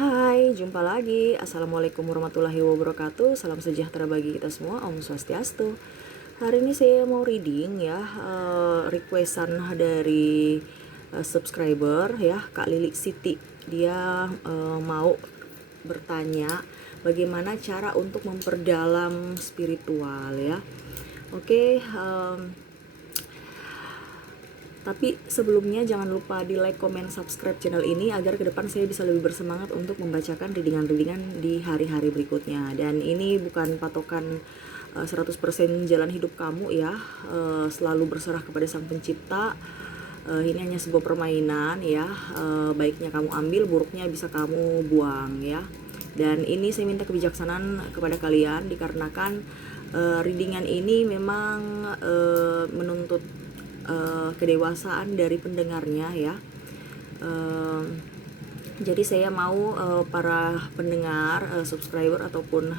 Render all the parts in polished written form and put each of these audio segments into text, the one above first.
Hai, jumpa lagi. Assalamualaikum warahmatullahi wabarakatuh. Salam sejahtera bagi kita semua. Om Swastiastu. Hari ini saya mau reading ya, requestan dari subscriber ya, Kak Lili Siti. Dia mau bertanya bagaimana cara untuk memperdalam spiritual ya. Oke, tapi sebelumnya jangan lupa di like, comment, subscribe channel ini agar ke depan saya bisa lebih bersemangat untuk membacakan readingan-readingan di hari-hari berikutnya. Dan ini bukan patokan 100% jalan hidup kamu ya, selalu berserah kepada Sang Pencipta. Ini hanya sebuah permainan ya, baiknya kamu ambil, buruknya bisa kamu buang ya. Dan ini saya minta kebijaksanaan kepada kalian dikarenakan readingan ini memang menuntut kedewasaan dari pendengarnya ya. Jadi saya mau para pendengar, subscriber ataupun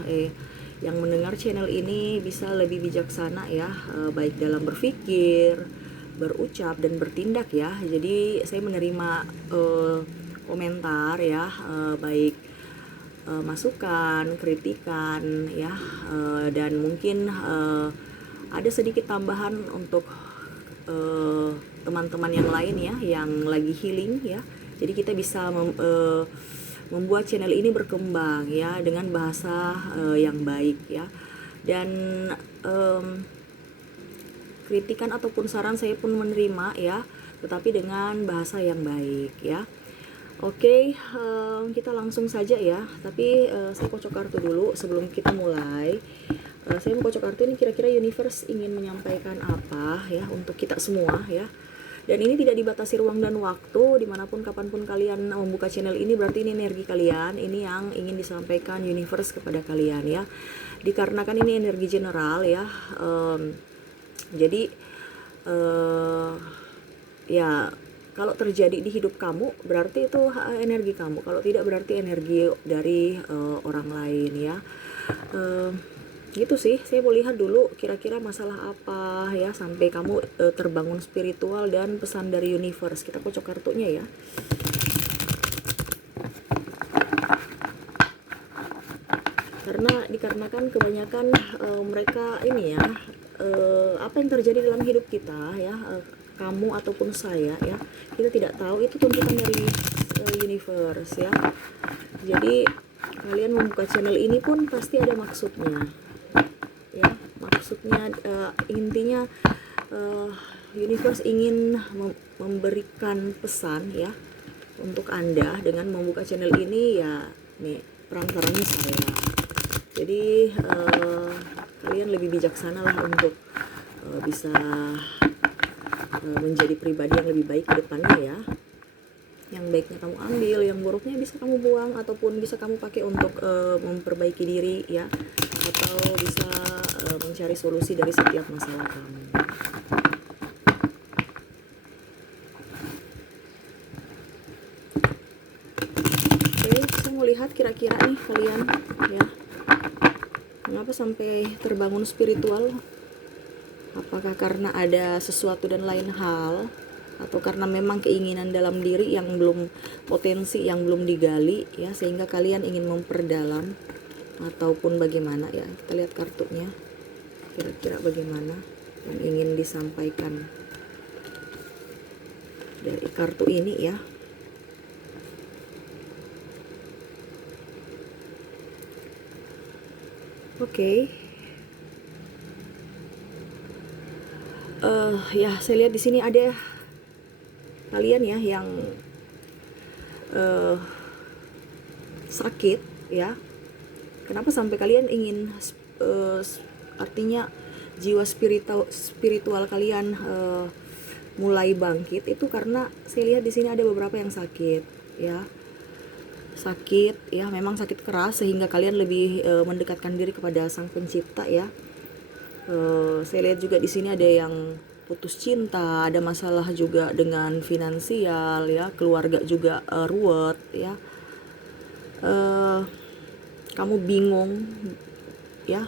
yang mendengar channel ini bisa lebih bijaksana ya, baik dalam berpikir, berucap dan bertindak ya. Jadi saya menerima komentar ya, baik masukan, kritikan ya, dan mungkin ada sedikit tambahan untuk teman-teman yang lain ya, yang lagi healing ya. Jadi kita bisa membuat channel ini berkembang ya dengan bahasa yang baik ya. Dan kritikan ataupun saran saya pun menerima ya, tetapi dengan bahasa yang baik ya. Oke, kita langsung saja ya. Tapi saya kocok kartu dulu sebelum kita mulai. Saya mau kocok kartu ini, kira-kira universe ingin menyampaikan apa ya untuk kita semua ya. Dan ini tidak dibatasi ruang dan waktu, dimanapun kapanpun kalian membuka channel ini, berarti ini energi kalian, ini yang ingin disampaikan universe kepada kalian ya. Dikarenakan ini energi general ya, jadi ya kalau terjadi di hidup kamu berarti itu energi kamu, kalau tidak berarti energi dari orang lain ya. Gitu sih, saya mau lihat dulu kira-kira masalah apa ya sampai kamu terbangun spiritual dan pesan dari universe. Kita kocok kartunya ya. Dikarenakan kebanyakan mereka ini ya, apa yang terjadi dalam hidup kita ya, kamu ataupun saya ya, kita tidak tahu, itu tuntutan dari universe ya. Jadi kalian membuka channel ini pun pasti ada maksudnya ya. Maksudnya intinya universe ingin memberikan pesan ya untuk Anda dengan membuka channel ini ya. Nih perantaranya saya. Jadi kalian lebih bijaksana lah untuk bisa menjadi pribadi yang lebih baik ke depannya ya. Yang baiknya kamu ambil, yang buruknya bisa kamu buang, ataupun bisa kamu pakai untuk memperbaiki diri ya, atau bisa mencari solusi dari setiap masalah kamu. Oke, saya mau lihat kira-kira nih kalian ya, mengapa sampai terbangun spiritual? Apakah karena ada sesuatu dan lain hal, atau karena memang keinginan dalam diri yang belum, potensi yang belum digali ya, sehingga kalian ingin memperdalam, ataupun bagaimana ya. Kita lihat kartunya kira-kira bagaimana yang ingin disampaikan dari kartu ini ya. Oke. Ya saya lihat di sini ada kalian ya yang sakit ya. Kenapa sampai kalian ingin artinya jiwa spiritual kalian mulai bangkit, itu karena saya lihat di sini ada beberapa yang sakit ya. Sakit ya, memang sakit keras sehingga kalian lebih mendekatkan diri kepada Sang Pencipta ya. Saya lihat juga di sini ada yang putus cinta, ada masalah juga dengan finansial ya, keluarga juga ruwet ya. Kamu bingung ya,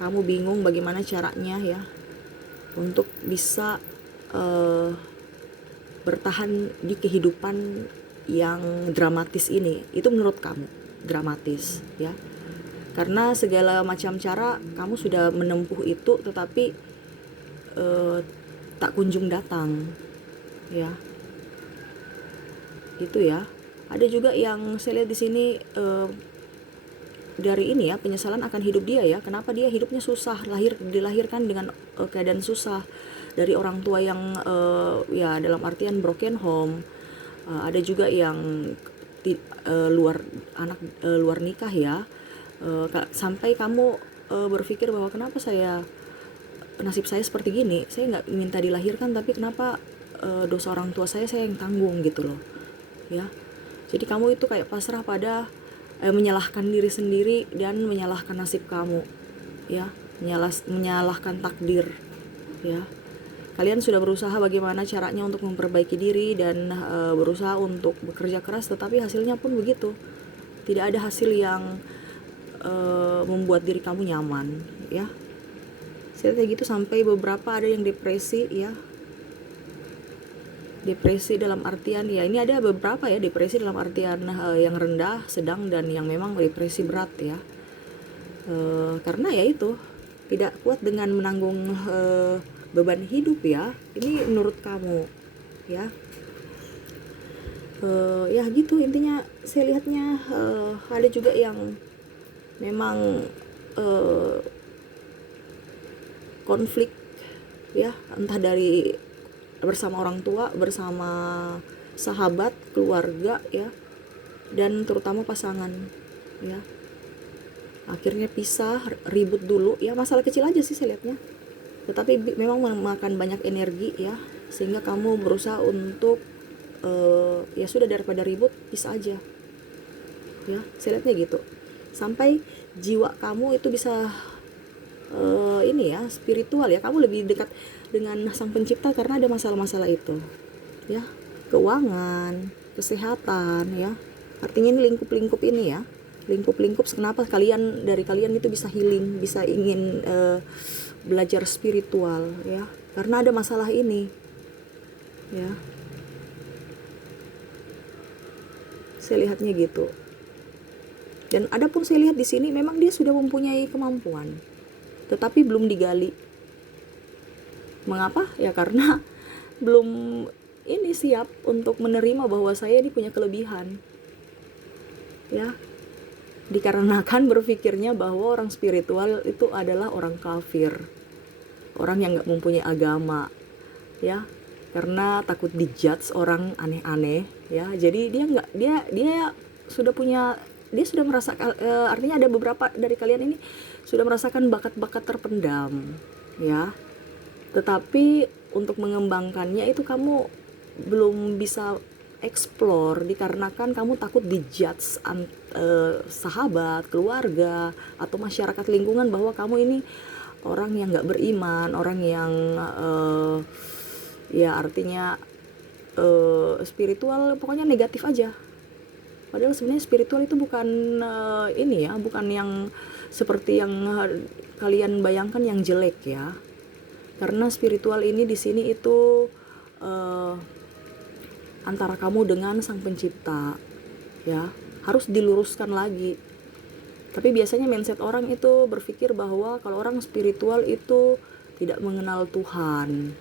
kamu bingung bagaimana caranya ya untuk bisa bertahan di kehidupan yang dramatis ini, itu menurut kamu dramatis ya, karena segala macam cara kamu sudah menempuh itu tetapi tak kunjung datang ya. Itu ya. Ada juga yang saya lihat di sini dari ini ya, penyesalan akan hidup dia ya. Kenapa dia hidupnya susah, dilahirkan dengan keadaan susah dari orang tua yang ya dalam artian broken home. Ada juga yang luar nikah ya. Sampai kamu berpikir bahwa kenapa nasib saya seperti gini, saya nggak minta dilahirkan tapi kenapa dosa orang tua saya yang tanggung gitu loh ya. Jadi kamu itu kayak pasrah pada menyalahkan diri sendiri dan menyalahkan nasib kamu ya, menyalahkan takdir ya. Kalian sudah berusaha bagaimana caranya untuk memperbaiki diri dan berusaha untuk bekerja keras, tetapi hasilnya pun begitu, tidak ada hasil yang membuat diri kamu nyaman ya. Saya kayak gitu, sampai beberapa ada yang depresi ya. Depresi dalam artian ya, ini ada beberapa ya, depresi dalam artian yang rendah, sedang, dan yang memang depresi berat ya. Karena ya itu tidak kuat dengan menanggung beban hidup ya. Ini menurut kamu ya. Ya gitu intinya. Saya lihatnya ada juga yang memang konflik ya, entah dari bersama orang tua, bersama sahabat, keluarga ya, dan terutama pasangan ya. Akhirnya pisah, ribut dulu ya, masalah kecil aja sih saya lihatnya, tetapi memang memakan banyak energi ya, sehingga kamu berusaha untuk ya sudah, daripada ribut pisah aja ya. Saya lihatnya gitu, sampai jiwa kamu itu bisa ini ya, spiritual ya, kamu lebih dekat dengan sang pencipta karena ada masalah-masalah itu ya. Keuangan, kesehatan ya, artinya ini lingkup-lingkup ini ya, lingkup-lingkup. Kenapa dari kalian itu bisa healing, bisa ingin belajar spiritual ya, karena ada masalah ini ya. Saya lihatnya gitu. Dan ada pun saya lihat di sini memang dia sudah mempunyai kemampuan, tetapi belum digali. Mengapa? Ya karena belum ini siap untuk menerima bahwa saya ini punya kelebihan. Ya. Dikarenakan berpikirnya bahwa orang spiritual itu adalah orang kafir. Orang yang enggak mempunyai agama. Ya. Karena takut dijudge orang aneh-aneh, ya. Jadi dia sudah merasa artinya ada beberapa dari kalian ini sudah merasakan bakat-bakat terpendam, ya. Tetapi untuk mengembangkannya itu kamu belum bisa explore, dikarenakan kamu takut dijudge sahabat, keluarga, atau masyarakat lingkungan bahwa kamu ini orang yang gak beriman, orang yang ya artinya spiritual, pokoknya negatif aja. Padahal sebenarnya spiritual itu bukan ini ya, bukan yang seperti yang kalian bayangkan yang jelek ya. Karena spiritual ini di sini itu antara kamu dengan sang pencipta ya, harus diluruskan lagi. Tapi biasanya mindset orang itu berpikir bahwa kalau orang spiritual itu tidak mengenal Tuhan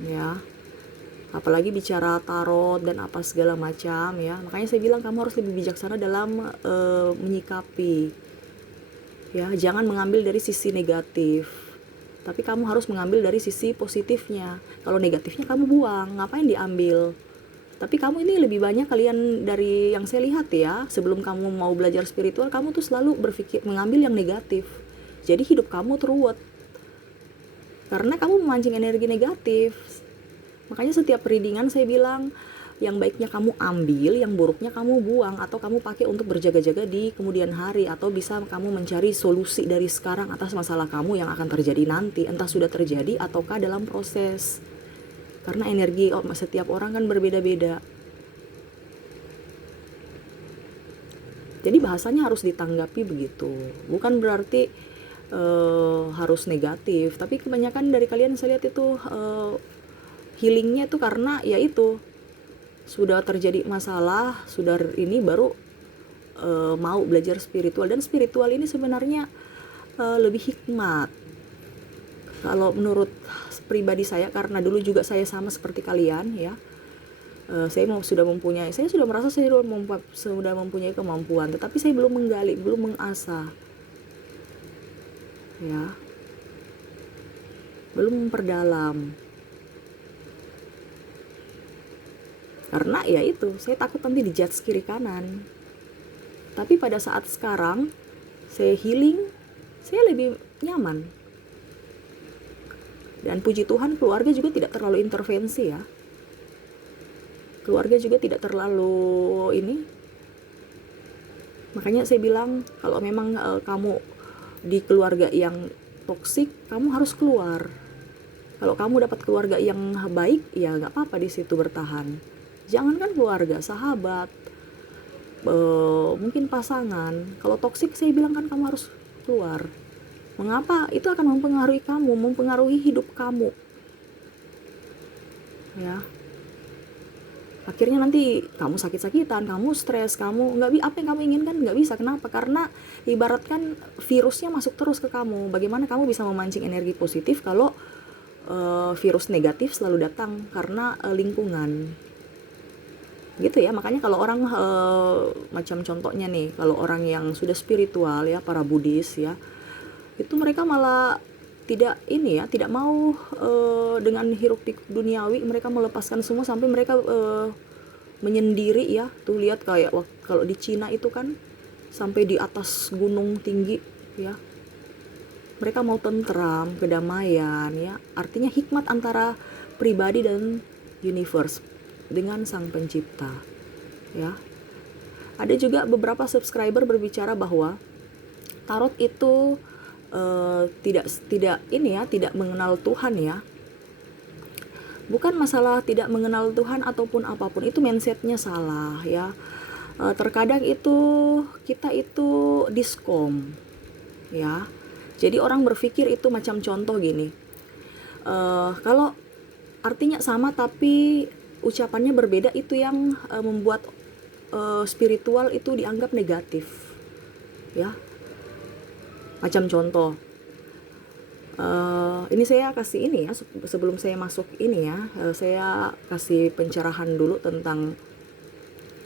ya, apalagi bicara tarot dan apa segala macam ya. Makanya saya bilang kamu harus lebih bijaksana dalam menyikapi ya. Jangan mengambil dari sisi negatif, tapi kamu harus mengambil dari sisi positifnya. Kalau negatifnya kamu buang, ngapain diambil? Tapi kamu ini lebih banyak, kalian dari yang saya lihat ya, sebelum kamu mau belajar spiritual, kamu tuh selalu berpikir mengambil yang negatif. Jadi hidup kamu teruwet karena kamu memancing energi negatif. Makanya setiap readingan saya bilang, yang baiknya kamu ambil, yang buruknya kamu buang, atau kamu pakai untuk berjaga-jaga di kemudian hari, atau bisa kamu mencari solusi dari sekarang atas masalah kamu yang akan terjadi nanti, entah sudah terjadi ataukah dalam proses. Karena energi setiap orang kan berbeda-beda. Jadi bahasanya harus ditanggapi begitu, bukan berarti harus negatif. Tapi kebanyakan dari kalian saya lihat itu healingnya itu karena ya itu sudah terjadi masalah, sudah ini baru mau belajar spiritual. Dan spiritual ini sebenarnya lebih hikmat kalau menurut pribadi saya, karena dulu juga saya sama seperti kalian ya. Saya sudah merasa saya sudah mempunyai kemampuan, tetapi saya belum menggali, belum mengasah ya, belum memperdalam. Karena ya itu, saya takut nanti dijudge kiri kanan. Tapi pada saat sekarang saya healing, saya lebih nyaman. Dan puji Tuhan, keluarga juga tidak terlalu intervensi ya. Keluarga juga tidak terlalu ini. Makanya saya bilang, kalau memang kamu di keluarga yang toksik, kamu harus keluar. Kalau kamu dapat keluarga yang baik, ya nggak apa-apa di situ bertahan. Jangankan keluarga, sahabat, mungkin pasangan. Kalau toksik, saya bilang kan kamu harus keluar. Mengapa? Itu akan mempengaruhi kamu, mempengaruhi hidup kamu ya. Akhirnya nanti kamu sakit-sakitan, kamu stres, kamu apa yang kamu inginkan nggak bisa. Kenapa? Karena ibaratkan virusnya masuk terus ke kamu. Bagaimana kamu bisa memancing energi positif kalau virus negatif selalu datang? Karena lingkungan gitu ya. Makanya kalau orang macam contohnya nih, kalau orang yang sudah spiritual ya, para Buddhis ya, itu mereka malah tidak ini ya, tidak mau dengan hiruk pikuk duniawi, mereka melepaskan semua sampai mereka menyendiri ya. Tuh lihat kayak kalau di Cina itu kan sampai di atas gunung tinggi ya, mereka mau tentram, kedamaian ya. Artinya hikmat antara pribadi dan universe dengan sang pencipta ya. Ada juga beberapa subscriber berbicara bahwa tarot itu tidak mengenal Tuhan ya. Bukan masalah tidak mengenal Tuhan ataupun apapun, itu mindsetnya salah ya. Terkadang itu kita itu diskom ya. Jadi orang berpikir itu macam contoh gini, kalau artinya sama tapi ucapannya berbeda, itu yang membuat spiritual itu dianggap negatif ya. Macam contoh, ini saya kasih ini ya, sebelum saya masuk ini ya, saya kasih pencerahan dulu tentang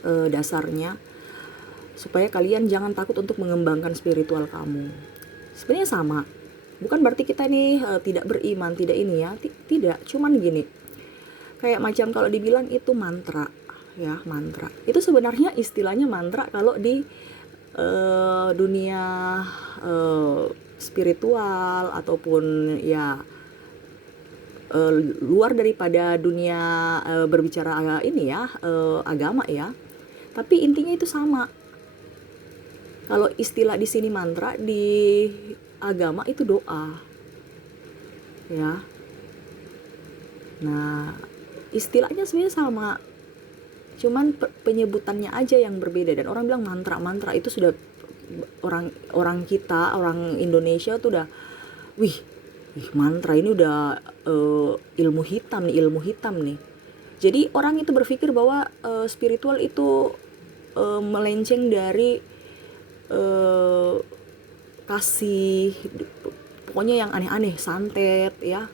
dasarnya, supaya kalian jangan takut untuk mengembangkan spiritual kamu. Sebenarnya sama, bukan berarti kita nih tidak beriman, tidak ini ya, tidak, cuman gini, kayak macam kalau dibilang itu mantra ya, mantra itu sebenarnya istilahnya mantra kalau di dunia spiritual ataupun ya luar daripada dunia berbicara ini ya, agama ya. Tapi intinya itu sama. Kalau istilah di sini mantra, di agama itu doa ya. Nah, istilahnya sebenarnya sama, cuman penyebutannya aja yang berbeda. Dan orang bilang mantra itu sudah orang kita, orang Indonesia tuh udah wih mantra ini udah ilmu hitam nih. Jadi orang itu berpikir bahwa spiritual itu melenceng dari kasih, pokoknya yang aneh-aneh, santet ya,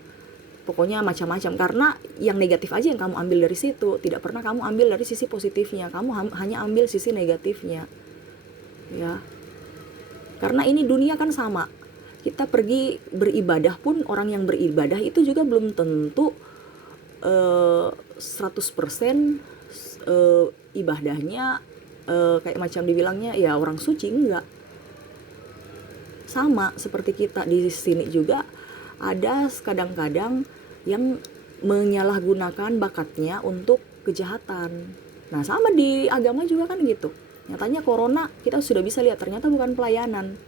pokoknya macam-macam. Karena yang negatif aja yang kamu ambil dari situ, tidak pernah kamu ambil dari sisi positifnya, kamu hanya ambil sisi negatifnya ya. Karena ini dunia kan sama, kita pergi beribadah pun, orang yang beribadah itu juga belum tentu 100% ibadahnya kayak macam dibilangnya ya orang suci, enggak. Sama seperti kita di sini juga ada kadang-kadang yang menyalahgunakan bakatnya untuk kejahatan. Nah, sama di agama juga kan gitu. Nyatanya corona kita sudah bisa lihat ternyata bukan pelayanan,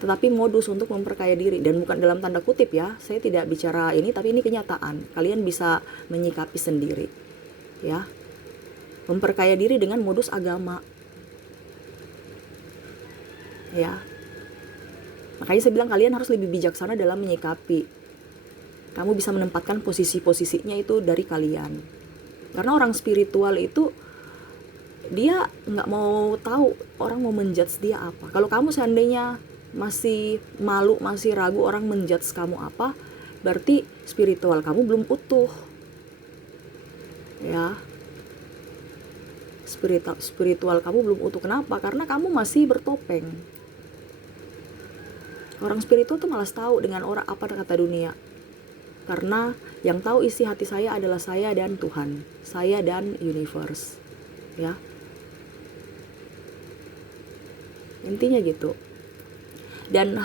tetapi modus untuk memperkaya diri. Dan bukan dalam tanda kutip ya, saya tidak bicara ini, tapi ini kenyataan. Kalian bisa menyikapi sendiri ya. Memperkaya diri dengan modus agama ya. Makanya saya bilang kalian harus lebih bijaksana dalam menyikapi. Kamu bisa menempatkan posisi-posisinya itu dari kalian Karena orang spiritual itu dia nggak mau tahu orang mau menjudge dia apa. Kalau kamu seandainya masih malu, masih ragu orang menjudge kamu apa, berarti spiritual kamu belum utuh. Ya, spiritual kamu belum utuh. Kenapa? Karena kamu masih bertopeng. Orang spiritual tuh malas tahu dengan orang apa kata dunia. Karena yang tahu isi hati saya adalah saya dan Tuhan, saya dan universe. Ya, intinya gitu. Dan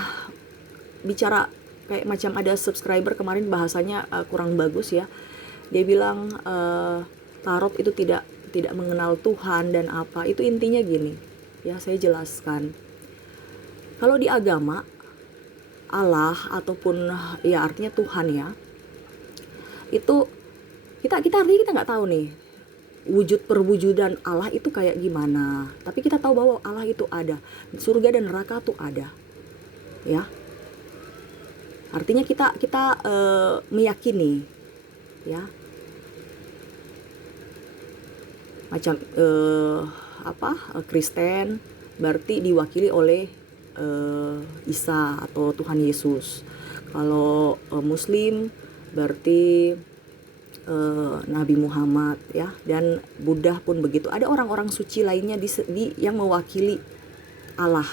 bicara kayak macam ada subscriber kemarin bahasanya kurang bagus ya. Dia bilang tarot itu tidak mengenal Tuhan dan apa. Itu intinya gini. Ya, saya jelaskan. Kalau di agama Allah ataupun ya artinya Tuhan ya. Itu kita artinya kita nggak tahu nih wujud perwujudan Allah itu kayak gimana. Tapi kita tahu bahwa Allah itu ada. Surga dan neraka tuh ada. Ya. Artinya kita meyakini ya. Macam Kristen berarti diwakili oleh Isa atau Tuhan Yesus. Kalau Muslim berarti Nabi Muhammad ya, dan Buddha pun begitu. Ada orang-orang suci lainnya yang mewakili Allah.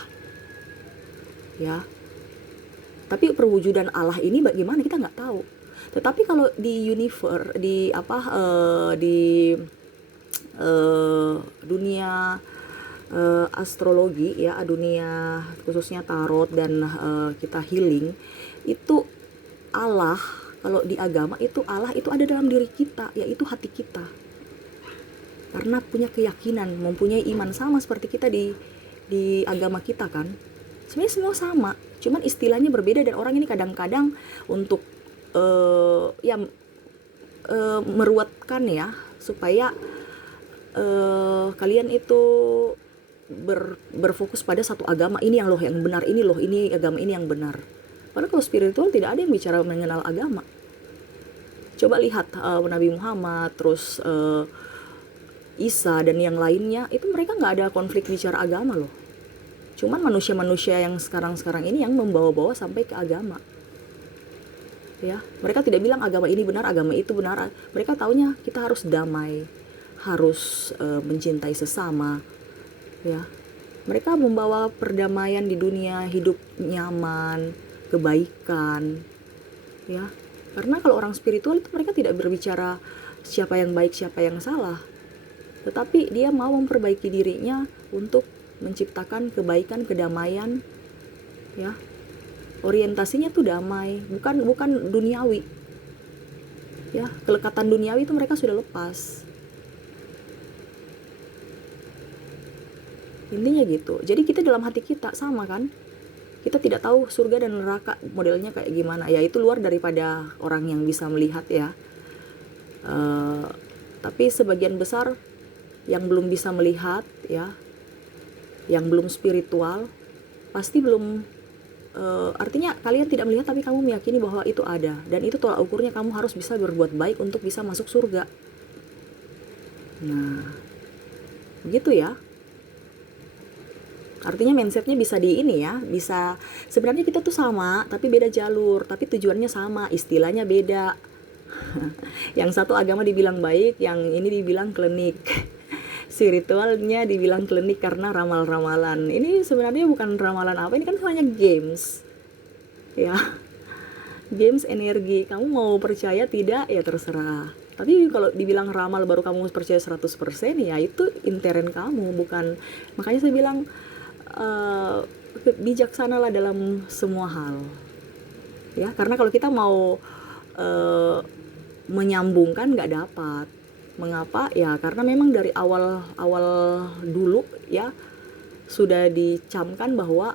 Ya. Tapi perwujudan Allah ini bagaimana kita nggak tahu. Tetapi kalau di universe di dunia astrologi ya, dunia khususnya tarot dan kita healing, itu Allah, kalau di agama itu Allah itu ada dalam diri kita, yaitu hati kita. Karena punya keyakinan, mempunyai iman sama seperti kita di agama kita kan. Sebenarnya semua sama, cuman istilahnya berbeda dan orang ini kadang-kadang untuk meruatkan ya supaya kalian itu berfokus pada satu agama ini yang benar, ini agama ini yang benar. Padahal kalau spiritual tidak ada yang bicara mengenal agama. Coba lihat Nabi Muhammad, terus Isa dan yang lainnya, itu mereka nggak ada konflik bicara agama loh. Cuman manusia-manusia yang sekarang ini yang membawa-bawa sampai ke agama. Ya, mereka tidak bilang agama ini benar, agama itu benar. Mereka taunya kita harus damai, harus mencintai sesama. Ya, mereka membawa perdamaian di dunia, hidup nyaman, kebaikan. Ya, karena kalau orang spiritual itu mereka tidak berbicara siapa yang baik, siapa yang salah. Tetapi dia mau memperbaiki dirinya untuk menciptakan kebaikan, kedamaian. Ya. Orientasinya tuh damai, bukan duniawi. Ya, kelekatan duniawi itu mereka sudah lepas. Intinya gitu. Jadi kita dalam hati kita sama kan? Kita tidak tahu surga dan neraka modelnya kayak gimana. Ya itu luar daripada orang yang bisa melihat ya. Tapi sebagian besar yang belum bisa melihat ya, yang belum spiritual, pasti belum artinya kalian tidak melihat tapi kamu meyakini bahwa itu ada, dan itu tolak ukurnya kamu harus bisa berbuat baik untuk bisa masuk surga. Nah, begitu ya. Artinya mindsetnya bisa di ini ya, bisa sebenarnya kita tuh sama tapi beda jalur, tapi tujuannya sama, istilahnya beda. Yang satu agama dibilang baik, yang ini dibilang klinik. Spiritualnya dibilang klinik karena ramal-ramalan. Ini sebenarnya bukan ramalan apa, ini kan hanya games. Ya. Games energi. Kamu mau percaya tidak ya terserah. Tapi kalau dibilang ramal baru kamu percaya 100%, ya itu intern kamu, bukan. Makanya saya bilang bijaksanalah dalam semua hal. Ya, karena kalau kita mau menyambungkan nggak dapat. Mengapa? Ya karena memang dari awal dulu ya sudah dicamkan bahwa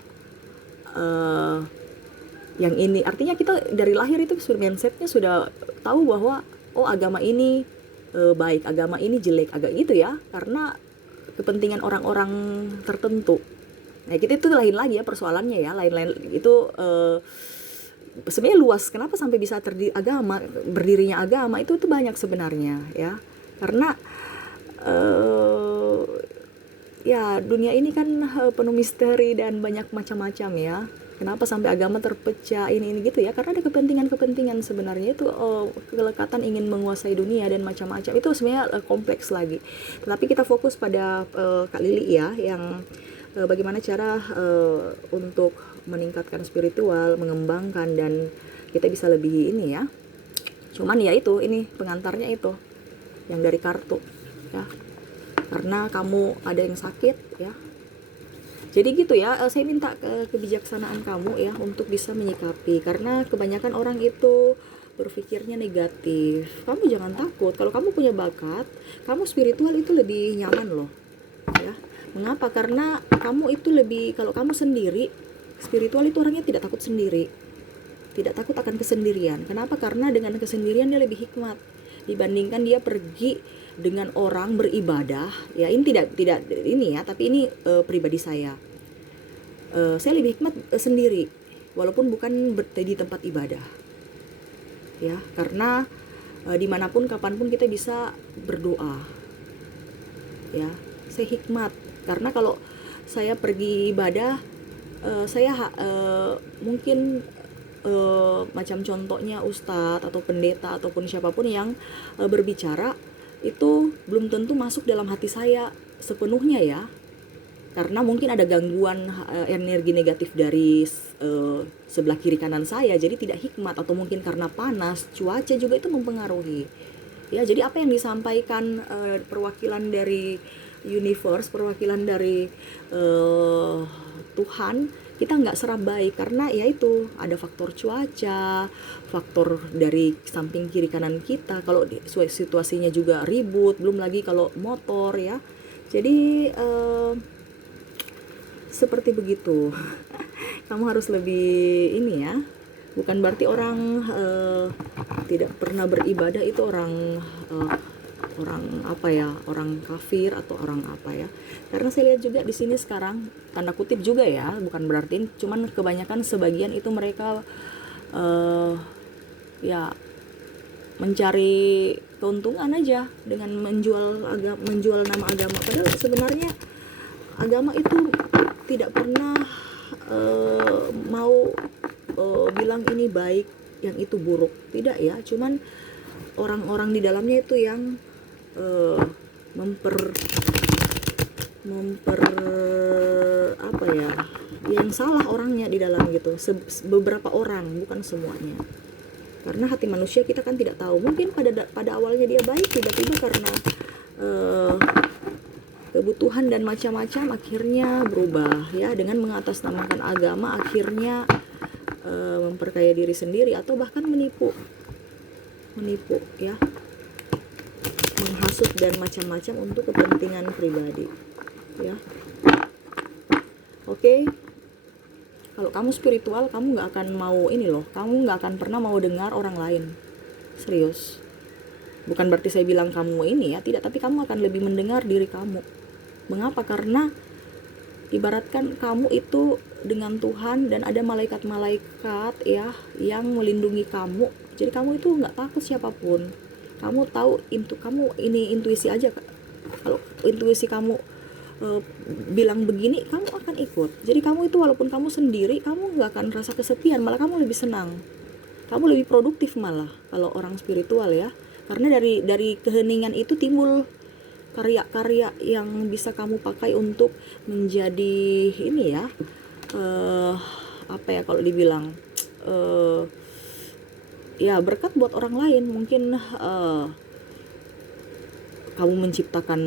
yang ini, artinya kita dari lahir itu mindsetnya sudah tahu bahwa oh agama ini baik, agama ini jelek, agak gitu ya, karena kepentingan orang-orang tertentu. Nah kita itu lain lagi ya persoalannya ya, lain-lain itu sebenarnya luas. Kenapa sampai bisa agama, berdirinya agama itu banyak sebenarnya ya. Karena eh, ya dunia ini kan penuh misteri dan banyak macam-macam ya. Kenapa sampai agama terpecah ini gitu ya? Karena ada kepentingan-kepentingan sebenarnya itu, kelekatan ingin menguasai dunia dan macam-macam. Itu sebenarnya kompleks lagi. Tapi kita fokus pada Kak Lili ya, yang bagaimana cara untuk meningkatkan spiritual, mengembangkan, dan kita bisa lebih ini ya. Cuman ya itu, ini pengantarnya itu yang dari kartu ya. Karena kamu ada yang sakit ya, jadi gitu ya, saya minta kebijaksanaan kamu ya untuk bisa menyikapi, karena kebanyakan orang itu berpikirnya negatif. Kamu jangan takut, kalau kamu punya bakat, kamu spiritual itu lebih nyaman loh ya. Mengapa? Karena kamu itu lebih, kalau kamu sendiri, spiritual itu orangnya tidak takut sendiri, tidak takut akan kesendirian. Kenapa? Karena dengan kesendirian dia lebih hikmat dibandingkan dia pergi dengan orang beribadah ya. Ini tidak ini ya, tapi ini pribadi saya. Saya lebih hikmat sendiri walaupun bukan di tempat ibadah ya, karena dimanapun kapanpun kita bisa berdoa ya. Saya hikmat karena kalau saya pergi ibadah, saya mungkin macam contohnya ustadz atau pendeta ataupun siapapun yang berbicara itu belum tentu masuk dalam hati saya sepenuhnya ya, karena mungkin ada gangguan energi negatif dari sebelah kiri kanan saya, jadi tidak hikmat. Atau mungkin karena panas, cuaca juga itu mempengaruhi ya. Jadi apa yang disampaikan perwakilan dari universe, perwakilan dari Tuhan, kita nggak serap baik, karena ya itu ada faktor cuaca, faktor dari samping kiri kanan kita, kalau situasinya juga ribut, belum lagi kalau motor ya. Jadi seperti begitu. Kamu harus lebih ini ya, bukan berarti orang tidak pernah beribadah itu orang apa ya, orang kafir atau orang apa ya. Karena saya lihat juga di sini sekarang, tanda kutip juga ya, bukan berarti, cuman kebanyakan sebagian itu mereka ya mencari keuntungan aja dengan menjual nama agama. Padahal sebenarnya agama itu tidak pernah mau bilang ini baik, yang itu buruk, tidak ya. Cuman orang-orang di dalamnya itu yang memper apa ya, yang salah orangnya di dalam gitu. Beberapa orang, bukan semuanya. Karena hati manusia kita kan tidak tahu. Mungkin pada awalnya dia baik, tiba-tiba karena kebutuhan dan macam-macam akhirnya berubah ya, dengan mengatasnamakan agama akhirnya memperkaya diri sendiri atau bahkan menipu ya, menghasut dan macam-macam untuk kepentingan pribadi ya. Oke. Kalau kamu spiritual, kamu nggak akan mau ini loh, kamu nggak akan pernah mau dengar orang lain, serius. Bukan berarti saya bilang kamu ini ya, tidak, tapi kamu akan lebih mendengar diri kamu. Mengapa? Karena ibaratkan kamu itu dengan Tuhan dan ada malaikat-malaikat ya yang melindungi kamu. Jadi kamu itu nggak takut siapapun. Kamu tahu, kamu ini intuisi aja. Kalau intuisi kamu bilang begini, kamu akan ikut. Jadi kamu itu walaupun kamu sendiri, kamu nggak akan rasa kesepian, malah kamu lebih senang, kamu lebih produktif malah kalau orang spiritual ya. Karena dari keheningan itu timbul karya-karya yang bisa kamu pakai untuk menjadi ini ya, apa ya kalau dibilang ya berkat buat orang lain. Mungkin kamu menciptakan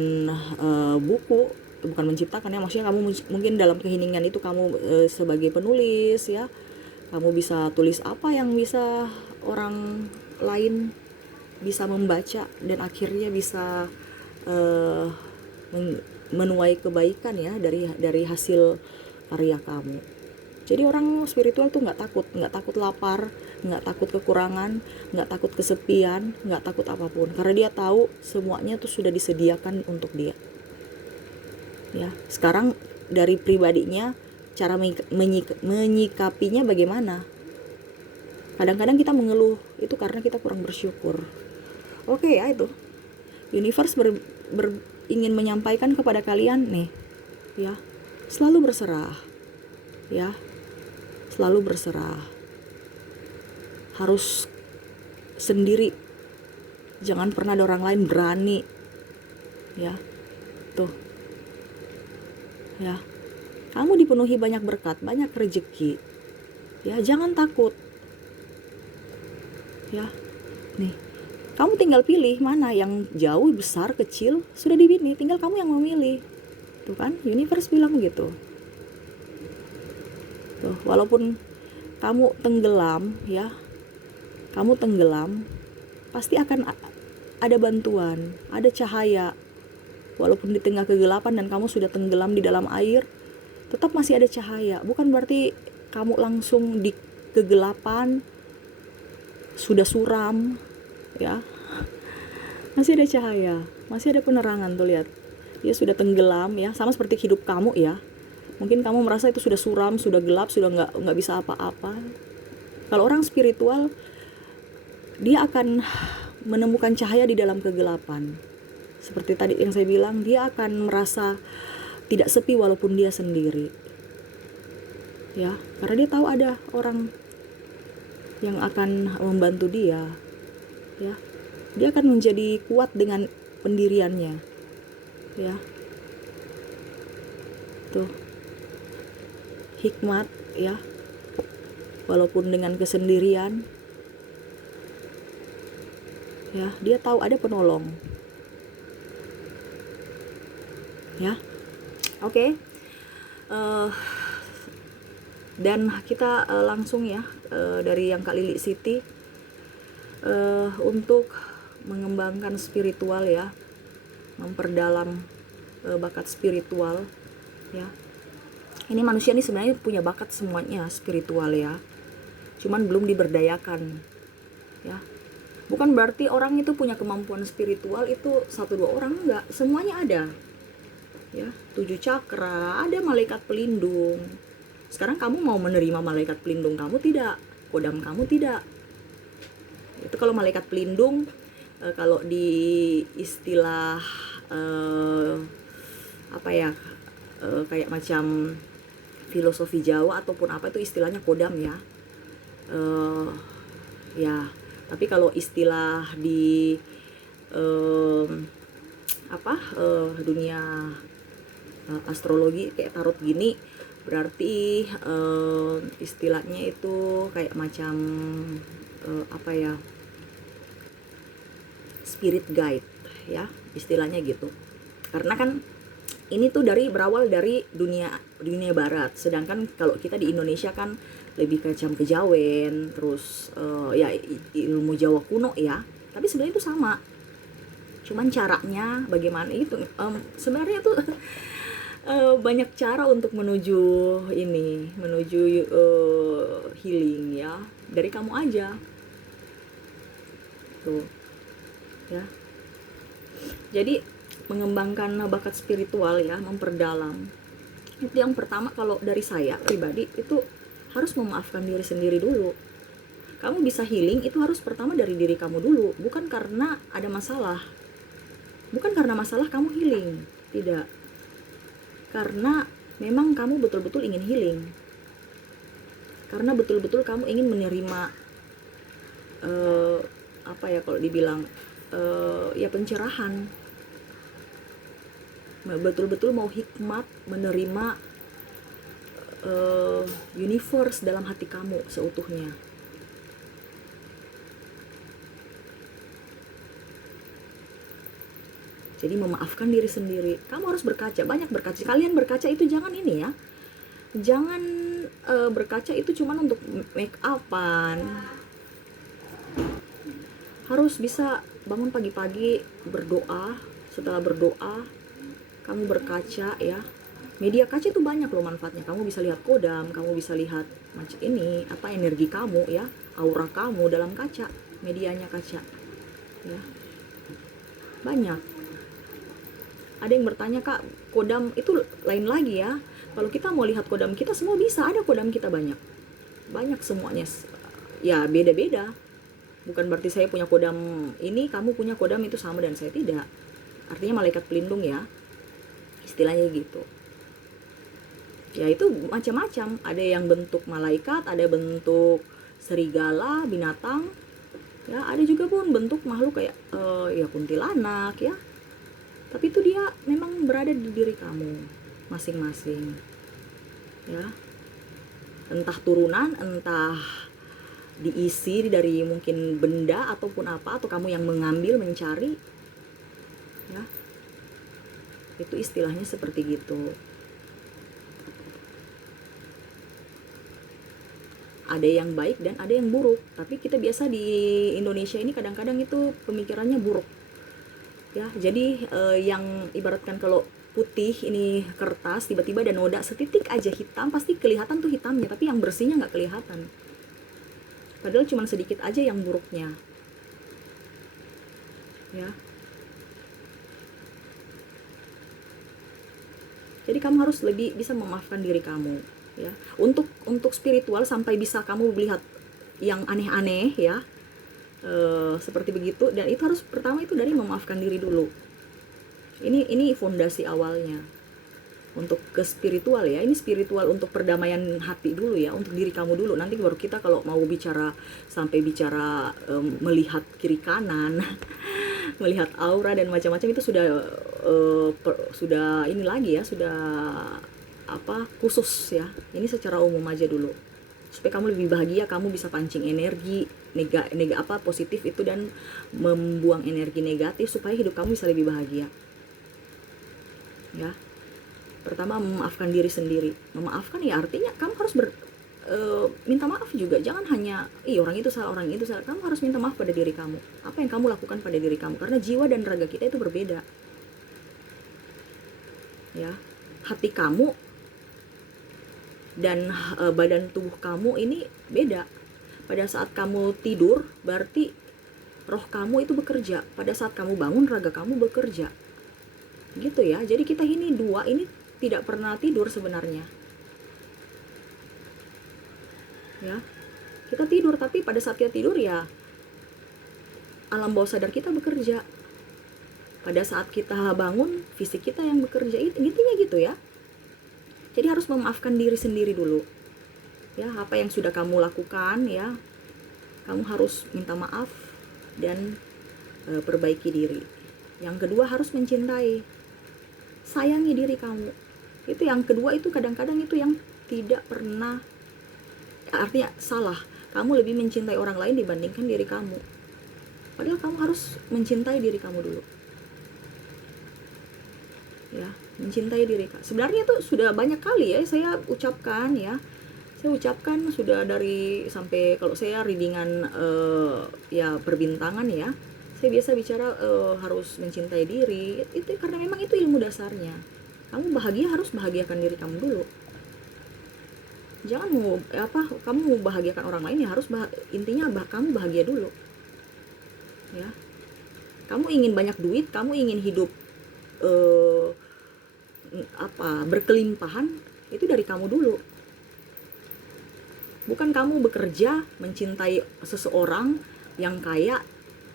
buku, bukan menciptakan ya, maksudnya kamu mungkin dalam keheningan itu kamu sebagai penulis ya, kamu bisa tulis apa yang bisa orang lain bisa membaca dan akhirnya bisa menuai kebaikan ya dari hasil karya kamu. Jadi orang spiritual tuh nggak takut lapar, nggak takut kekurangan, nggak takut kesepian, nggak takut apapun, karena dia tahu semuanya tuh sudah disediakan untuk dia. Ya, sekarang dari pribadinya, cara menyikapinya bagaimana? Kadang-kadang kita mengeluh itu karena kita kurang bersyukur. Oke ya itu. Universe ingin menyampaikan kepada kalian nih, ya, selalu berserah, ya, selalu berserah. Harus sendiri, jangan pernah ada orang lain berani, ya, tuh, ya. Kamu dipenuhi banyak berkat, banyak rezeki, ya, jangan takut, ya, nih. Kamu tinggal pilih mana yang jauh, besar, kecil, sudah dipilih, tinggal kamu yang memilih. Tuh kan, universe bilang gitu. Tuh, walaupun kamu tenggelam, ya, kamu tenggelam, pasti akan ada bantuan, ada cahaya. Walaupun di tengah kegelapan dan kamu sudah tenggelam di dalam air, tetap masih ada cahaya. Bukan berarti kamu langsung di kegelapan, sudah suram, ya. Masih ada cahaya, masih ada penerangan, tuh lihat. Dia sudah tenggelam, ya, sama seperti hidup kamu, ya. Mungkin kamu merasa itu sudah suram, sudah gelap, sudah nggak bisa apa-apa. Kalau orang spiritual, dia akan menemukan cahaya di dalam kegelapan. Seperti tadi yang saya bilang, dia akan merasa tidak sepi walaupun dia sendiri, ya, karena dia tahu ada orang yang akan membantu dia, ya. Dia akan menjadi kuat dengan pendiriannya, ya. Tuh, hikmat, ya, walaupun dengan kesendirian, ya, dia tahu ada penolong, ya. Oke. Dan kita langsung, ya, dari yang Kak Lili Siti, untuk mengembangkan spiritual, ya, memperdalam bakat spiritual, ya. Ini manusia nih sebenarnya punya bakat semuanya spiritual, ya, cuman belum diberdayakan, ya. Bukan berarti orang itu punya kemampuan spiritual itu 1-2 orang, enggak, semuanya ada, ya. 7 cakra, ada malaikat pelindung. Sekarang kamu mau menerima malaikat pelindung kamu tidak, kodam kamu tidak. Itu kalau malaikat pelindung, kalau di istilah apa ya, kayak macam filosofi Jawa ataupun apa, itu istilahnya kodam, ya. Ya, tapi kalau istilah di dunia astrologi kayak tarot gini, berarti istilahnya itu kayak macam apa ya, spirit guide, ya, istilahnya gitu. Karena kan ini tuh berawal dari dunia barat, sedangkan kalau kita di Indonesia kan lebih macam kejawen, terus ya ilmu Jawa kuno, ya. Tapi sebenarnya itu sama, cuman caranya bagaimana itu, sebenarnya tuh banyak cara untuk menuju healing, ya, dari kamu aja tuh, ya. Jadi mengembangkan bakat spiritual, ya, memperdalam, itu yang pertama kalau dari saya pribadi itu harus memaafkan diri sendiri dulu. Kamu bisa healing itu harus pertama dari diri kamu dulu, bukan karena ada masalah, bukan karena masalah kamu healing, tidak, karena memang kamu betul-betul ingin healing, karena betul-betul kamu ingin menerima apa ya, kalau dibilang ya pencerahan, betul-betul mau hikmat menerima universe dalam hati kamu seutuhnya. Jadi memaafkan diri sendiri. Kamu harus berkaca, banyak berkaca. Kalian berkaca itu jangan ini, ya, jangan berkaca itu cuman untuk make upan. Harus bisa bangun pagi-pagi berdoa. Setelah berdoa kamu berkaca, ya. Media kaca itu banyak loh manfaatnya. Kamu bisa lihat kodam, kamu bisa lihat macam ini apa energi kamu, ya, aura kamu dalam kaca. Medianya kaca, ya, banyak. Ada yang bertanya, Kak, kodam itu lain lagi, ya. Kalau kita mau lihat kodam kita, semua bisa, ada kodam kita banyak semuanya, ya, beda-beda. Bukan berarti saya punya kodam ini, kamu punya kodam itu sama dan saya tidak. Artinya malaikat pelindung ya, istilahnya gitu. Ya itu macam-macam, ada yang bentuk malaikat, ada bentuk serigala, binatang, ya ada juga pun bentuk makhluk kayak ya kuntilanak ya. Tapi itu dia memang berada di diri kamu masing-masing, ya. Entah turunan, entah diisi dari mungkin benda ataupun apa, atau kamu yang mengambil, mencari, ya. Itu istilahnya seperti gitu. Ada yang baik dan ada yang buruk, tapi kita biasa di Indonesia ini kadang-kadang itu pemikirannya buruk, ya. Jadi yang ibaratkan kalau putih ini kertas, tiba-tiba ada noda setitik aja hitam, pasti kelihatan tuh hitamnya, tapi yang bersihnya nggak kelihatan, padahal cuma sedikit aja yang buruknya, ya. Jadi kamu harus lebih bisa memaafkan diri kamu, ya. Untuk spiritual sampai bisa kamu melihat yang aneh-aneh, ya, seperti begitu. Dan itu harus pertama itu dari memaafkan diri dulu. Ini fondasi awalnya untuk ke spiritual, ya. Ini spiritual untuk perdamaian hati dulu, ya, untuk diri kamu dulu. Nanti baru kita kalau mau bicara sampai bicara melihat kiri kanan melihat aura dan macam-macam, itu sudah ini lagi ya, sudah apa, khusus ya. Ini secara umum aja dulu supaya kamu lebih bahagia, kamu bisa pancing energi positif itu dan membuang energi negatif supaya hidup kamu bisa lebih bahagia, ya. Pertama memaafkan diri sendiri. Memaafkan ya artinya kamu harus minta maaf juga. Jangan hanya orang itu salah, orang itu salah. Kamu harus minta maaf pada diri kamu. Apa yang kamu lakukan pada diri kamu, karena jiwa dan raga kita itu berbeda, ya. Hati kamu dan badan tubuh kamu ini beda. Pada saat kamu tidur berarti roh kamu itu bekerja, pada saat kamu bangun raga kamu bekerja, gitu ya. Jadi kita ini dua ini tidak pernah tidur sebenarnya, ya. Kita tidur, tapi pada saat kita tidur ya alam bawah sadar kita bekerja. Pada saat kita bangun fisik kita yang bekerja, intinya gitu ya. Jadi harus memaafkan diri sendiri dulu, ya. Apa yang sudah kamu lakukan, ya, kamu harus minta maaf dan perbaiki diri. Yang kedua harus mencintai, sayangi diri kamu. Itu yang kedua, itu kadang-kadang itu yang tidak pernah, artinya salah. Kamu lebih mencintai orang lain dibandingkan diri kamu, padahal kamu harus mencintai diri kamu dulu, ya. Mencintai diri. Sebenarnya itu sudah banyak kali ya saya ucapkan, ya. Saya ucapkan sudah dari sampai kalau saya readingan ya perbintangan, ya. Saya biasa bicara harus mencintai diri. Itu karena memang itu ilmu dasarnya. Kamu bahagia harus bahagiakan diri kamu dulu. Jangan kamu mau bahagiakan orang lain, ya harus intinya kamu bahagia dulu, ya. Kamu ingin banyak duit, kamu ingin hidup berkelimpahan, itu dari kamu dulu. Bukan kamu bekerja mencintai seseorang yang kaya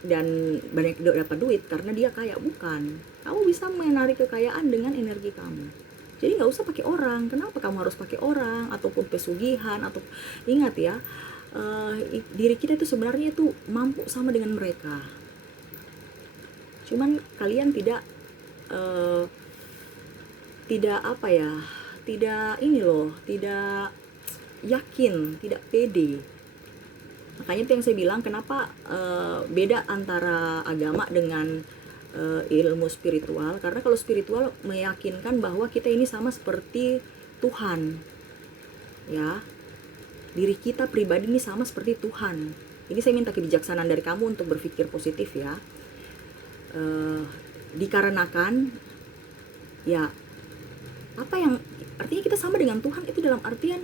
dan banyak dapat duit karena dia kaya, bukan. Kamu bisa menarik kekayaan dengan energi kamu. Jadi nggak usah pakai orang. Kenapa kamu harus pakai orang ataupun pesugihan? Atau ingat ya, diri kita itu sebenarnya itu mampu sama dengan mereka. Cuman kalian tidak tidak yakin, tidak pede. Makanya itu yang saya bilang kenapa beda antara agama dengan ilmu spiritual. Karena kalau spiritual meyakinkan bahwa kita ini sama seperti Tuhan, ya. Diri kita pribadi ini sama seperti Tuhan. Ini saya minta kebijaksanaan dari kamu untuk berpikir positif, ya. Dikarenakan ya apa yang artinya kita sama dengan Tuhan itu dalam artian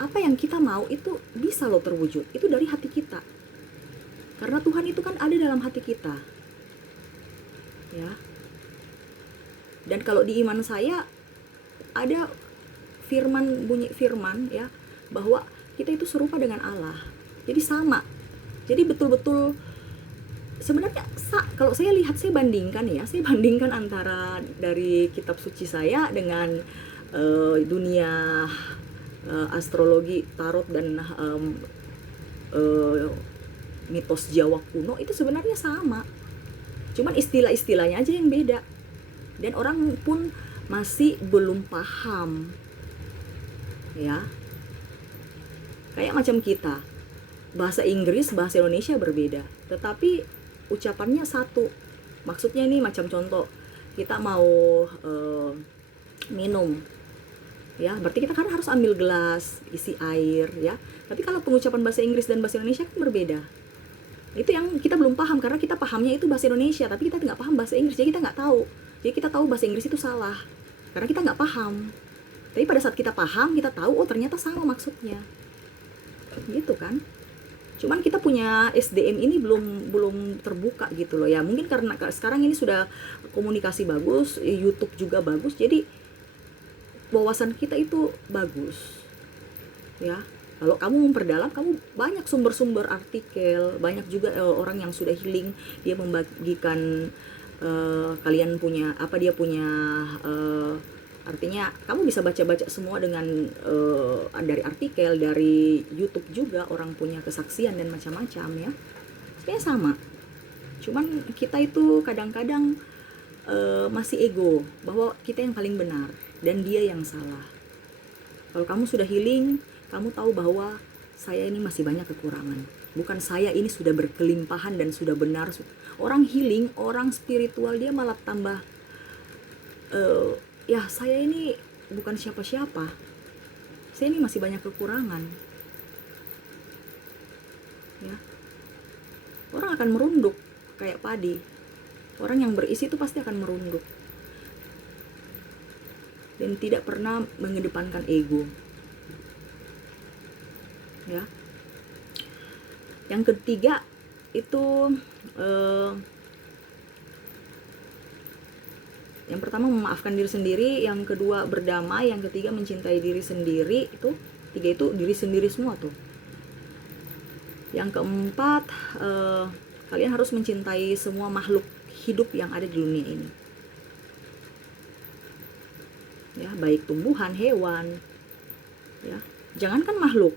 apa yang kita mau itu bisa loh terwujud, itu dari hati kita, karena Tuhan itu kan ada dalam hati kita, ya. Dan kalau di iman saya ada bunyi firman, ya, bahwa kita itu serupa dengan Allah. Jadi sama. Jadi betul-betul sebenarnya kalau saya lihat, saya bandingkan antara dari kitab suci saya dengan dunia astrologi, tarot, dan eh, mitos Jawa kuno. Itu sebenarnya sama, cuman istilah-istilahnya aja yang beda, dan orang pun masih belum paham ya. Kayak macam kita, bahasa Inggris, bahasa Indonesia berbeda, tetapi ucapannya satu. Maksudnya ini macam contoh, kita mau minum ya, berarti kita kan harus ambil gelas isi air ya. Tapi kalau pengucapan bahasa Inggris dan bahasa Indonesia kan berbeda. Itu yang kita belum paham, karena kita pahamnya itu bahasa Indonesia, tapi kita nggak paham bahasa Inggris, jadi kita nggak tahu. Jadi kita tahu bahasa Inggris itu salah karena kita nggak paham. Tapi pada saat kita paham, kita tahu oh ternyata sama maksudnya, gitu kan. Cuman kita punya SDM ini belum terbuka gitu loh ya. Mungkin karena sekarang ini sudah komunikasi bagus, YouTube juga bagus, jadi wawasan kita itu bagus ya. Kalau kamu memperdalam, kamu banyak sumber-sumber artikel, banyak juga orang yang sudah healing, dia membagikan kalian punya apa, dia punya artinya kamu bisa baca-baca semua dengan dari artikel, dari YouTube juga orang punya kesaksian dan macam-macam ya. Sebenarnya sama, cuman kita itu kadang-kadang masih ego bahwa kita yang paling benar dan dia yang salah. Kalau kamu sudah healing, kamu tahu bahwa saya ini masih banyak kekurangan. Bukan saya ini sudah berkelimpahan dan sudah benar. Orang healing, orang spiritual, dia malah tambah ya saya ini bukan siapa-siapa. Saya ini masih banyak kekurangan. Ya. Orang akan merunduk kayak padi. Orang yang berisi itu pasti akan merunduk. Dan tidak pernah mengedepankan ego. Ya. Yang ketiga itu yang pertama memaafkan diri sendiri, yang kedua berdamai, yang ketiga mencintai diri sendiri. Itu tiga itu diri sendiri semua tuh. Yang keempat, kalian harus mencintai semua makhluk hidup yang ada di dunia ini ya, baik tumbuhan, hewan ya. Jangankan makhluk,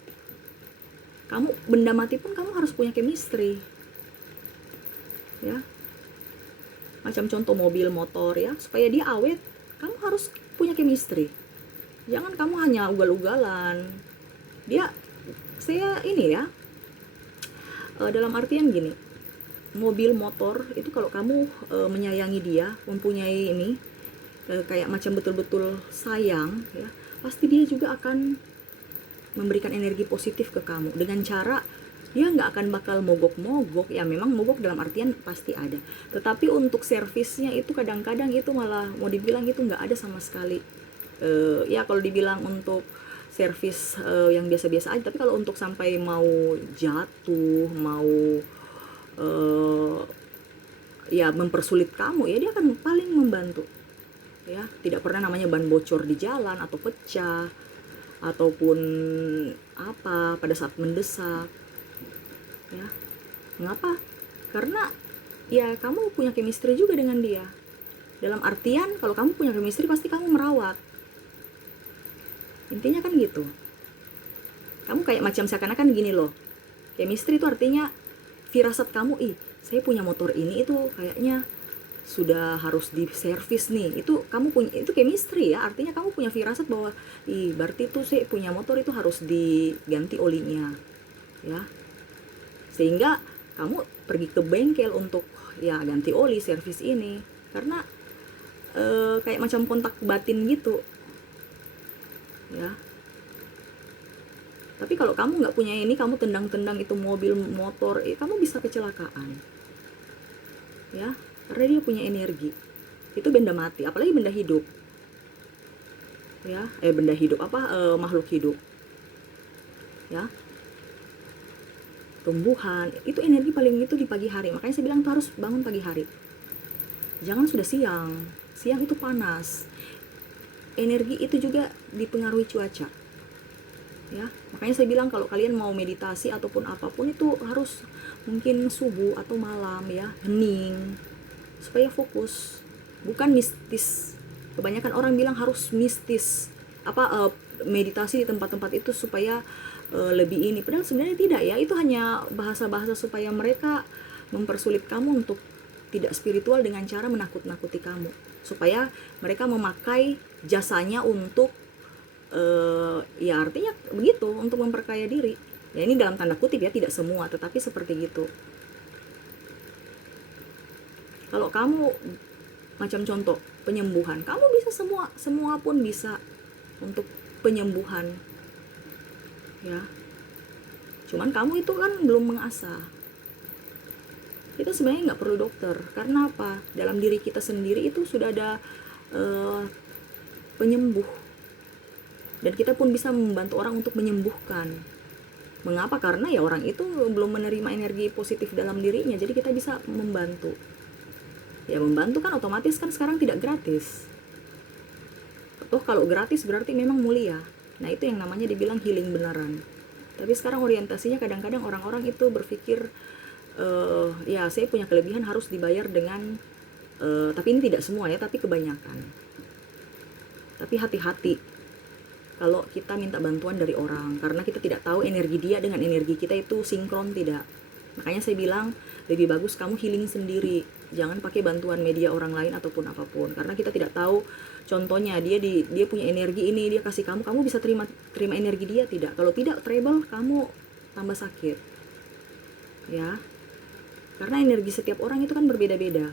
kamu benda mati pun kamu harus punya chemistry ya. Macam contoh mobil, motor ya, supaya dia awet kamu harus punya chemistry. Jangan kamu hanya ugal-ugalan. Saya ini ya, dalam artian gini, mobil, motor itu kalau kamu menyayangi dia, mempunyai ini kayak macam betul-betul sayang ya, pasti dia juga akan memberikan energi positif ke kamu dengan cara dia nggak akan bakal mogok-mogok ya. Memang mogok dalam artian pasti ada, tetapi untuk servisnya itu kadang-kadang itu malah mau dibilang itu nggak ada sama sekali. Ya kalau dibilang untuk servis yang biasa-biasa aja, tapi kalau untuk sampai mau jatuh, mau ya mempersulit kamu ya, dia akan paling membantu ya. Tidak pernah namanya ban bocor di jalan atau pecah ataupun apa pada saat mendesak ya. Mengapa? Karena ya kamu punya chemistry juga dengan dia. Dalam artian kalau kamu punya chemistry pasti kamu merawat. Intinya kan gitu. Kamu kayak macam seakan-akan gini loh. Chemistry itu artinya firasat kamu, saya punya motor ini itu kayaknya sudah harus diservis nih. Itu kamu punya, itu chemistry ya. Artinya kamu punya firasat bahwa berarti itu saya punya motor itu harus diganti olinya. Ya. Sehingga kamu pergi ke bengkel untuk ya ganti oli, servis ini. Karena kayak macam kontak batin gitu. Ya. Tapi kalau kamu nggak punya ini, kamu tendang-tendang itu mobil, motor, kamu bisa kecelakaan. Ya, karena dia punya energi. Itu benda mati, apalagi benda hidup. Ya, benda hidup makhluk hidup. Ya. Tumbuhan, itu energi paling itu di pagi hari. Makanya saya bilang tuh harus bangun pagi hari. Jangan sudah siang. Siang itu panas. Energi itu juga dipengaruhi cuaca. ya. Makanya saya bilang kalau kalian mau meditasi ataupun apapun itu harus mungkin subuh atau malam ya, hening, supaya fokus, bukan mistis. Kebanyakan orang bilang harus mistis, meditasi di tempat-tempat itu supaya lebih ini, padahal sebenarnya tidak ya. Itu hanya bahasa-bahasa supaya mereka mempersulit kamu untuk tidak spiritual dengan cara menakut-nakuti kamu, supaya mereka memakai jasanya untuk ya artinya begitu, untuk memperkaya diri ya. Ini dalam tanda kutip ya, tidak semua, tetapi seperti gitu. Kalau kamu macam contoh penyembuhan, kamu bisa semua pun bisa untuk penyembuhan ya. Cuman kamu itu kan belum mengasah. Kita sebenarnya nggak perlu dokter, karena apa? Dalam diri kita sendiri itu sudah ada penyembuh, dan kita pun bisa membantu orang untuk menyembuhkan. Mengapa? Karena ya orang itu belum menerima energi positif dalam dirinya, jadi kita bisa membantu. Ya membantu kan otomatis kan sekarang tidak gratis. Toh kalau gratis berarti memang mulia. Nah itu yang namanya dibilang healing beneran. Tapi sekarang orientasinya kadang-kadang orang-orang itu berpikir ya saya punya kelebihan harus dibayar dengan tapi ini tidak semua ya, tapi kebanyakan. Tapi hati-hati kalau kita minta bantuan dari orang, karena kita tidak tahu energi dia dengan energi kita itu sinkron tidak. Makanya saya bilang lebih bagus kamu healing sendiri, jangan pakai bantuan media orang lain ataupun apapun, karena kita tidak tahu. Contohnya dia punya energi ini, dia kasih kamu bisa terima energi dia tidak. Kalau tidak, trouble, kamu tambah sakit ya, karena energi setiap orang itu kan berbeda-beda.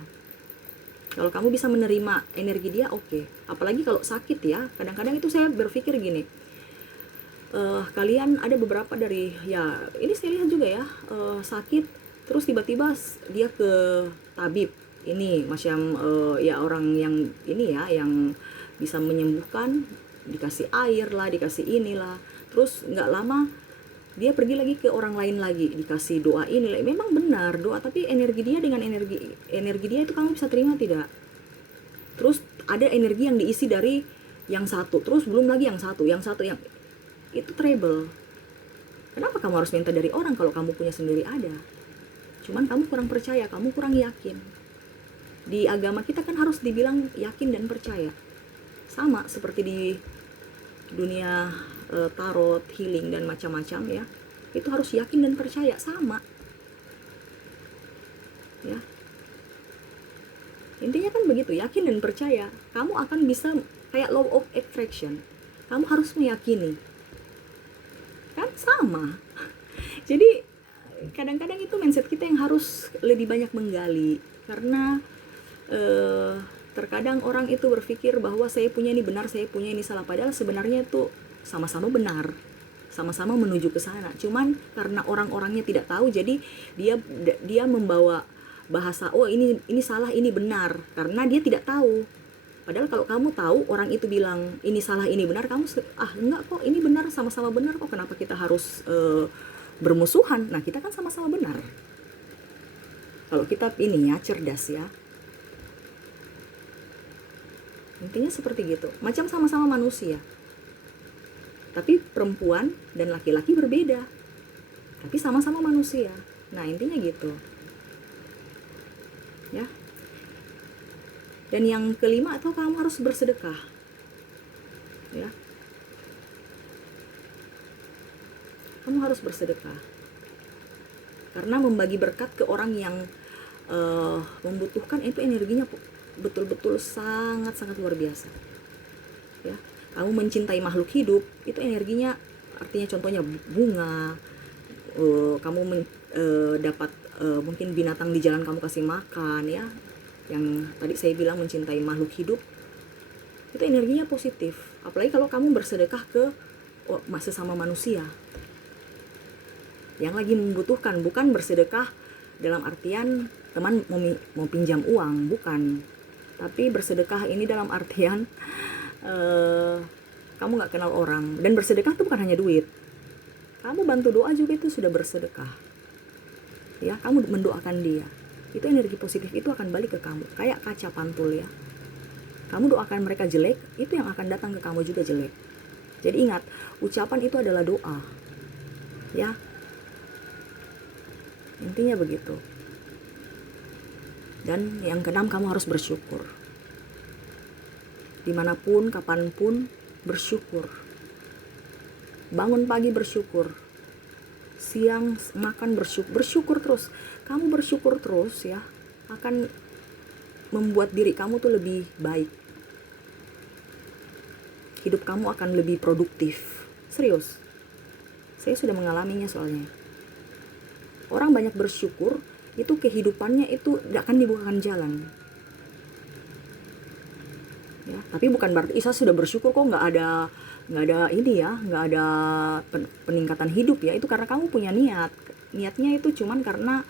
Kalau kamu bisa menerima energi dia, oke. Apalagi kalau sakit ya, kadang-kadang itu saya berpikir gini, kalian ada beberapa dari, ya ini saya lihat juga ya, sakit, terus tiba-tiba dia ke tabib, ini macam ya orang yang ini ya, yang bisa menyembuhkan, dikasih air lah, dikasih inilah, terus nggak lama dia pergi lagi ke orang lain lagi, dikasih doa ini lah. Memang benar doa, tapi energi dia dengan energi dia itu kamu bisa terima tidak? Terus ada energi yang diisi dari yang satu, terus belum lagi yang satu yang itu treble. Kenapa kamu harus minta dari orang kalau kamu punya sendiri ada? Cuman kamu kurang percaya, kamu kurang yakin. Di agama kita kan harus dibilang yakin dan percaya. Sama seperti di dunia tarot, healing dan macam-macam ya. Itu harus yakin dan percaya, sama. Ya. Intinya kan begitu, yakin dan percaya. Kamu akan bisa kayak law of attraction. Kamu harus meyakini. Kan sama. Jadi kadang-kadang itu mindset kita yang harus lebih banyak menggali, karena terkadang orang itu berpikir bahwa saya punya ini benar, saya punya ini salah, padahal sebenarnya itu sama-sama benar, sama-sama menuju ke sana. Cuman karena orang-orangnya tidak tahu, jadi dia membawa bahasa ini salah, ini benar, karena dia tidak tahu. Padahal kalau kamu tahu, orang itu bilang ini salah, ini benar, kamu enggak kok, ini benar, sama-sama benar kok, kenapa kita harus bermusuhan? Nah kita kan sama-sama benar kalau kita ini ya, cerdas ya. Intinya seperti gitu, macam sama-sama manusia, tapi perempuan dan laki-laki berbeda, tapi sama-sama manusia. Nah intinya gitu ya. Dan yang kelima, atau kamu harus bersedekah ya. Kamu harus bersedekah, karena membagi berkat ke orang yang membutuhkan itu energinya betul-betul sangat-sangat luar biasa ya. Kamu mencintai makhluk hidup, itu energinya, artinya contohnya bunga, kamu dapat mungkin binatang di jalan kamu kasih makan ya, yang tadi saya bilang mencintai makhluk hidup, itu energinya positif. Apalagi kalau kamu bersedekah ke sesama manusia yang lagi membutuhkan, bukan bersedekah dalam artian teman mau pinjam uang, bukan, tapi bersedekah ini dalam artian kamu gak kenal orang. Dan bersedekah itu bukan hanya duit, kamu bantu doa juga itu sudah bersedekah ya. Kamu mendoakan dia, itu energi positif itu akan balik ke kamu, kayak kaca pantul ya. Kamu doakan mereka jelek, itu yang akan datang ke kamu juga jelek. Jadi ingat, ucapan itu adalah doa, ya, intinya begitu. Dan yang keenam, kamu harus bersyukur. Dimanapun, kapanpun, bersyukur. Bangun pagi bersyukur, siang makan bersyukur terus. Kamu bersyukur terus ya, akan membuat diri kamu tuh lebih baik. Hidup kamu akan lebih produktif. Serius, saya sudah mengalaminya soalnya. Orang banyak bersyukur, itu kehidupannya itu akan dibukakan jalan. Ya, tapi bukan berarti Isa sudah bersyukur kok nggak ada ini ya, nggak ada peningkatan hidup ya. Itu karena kamu punya niatnya itu cuman karena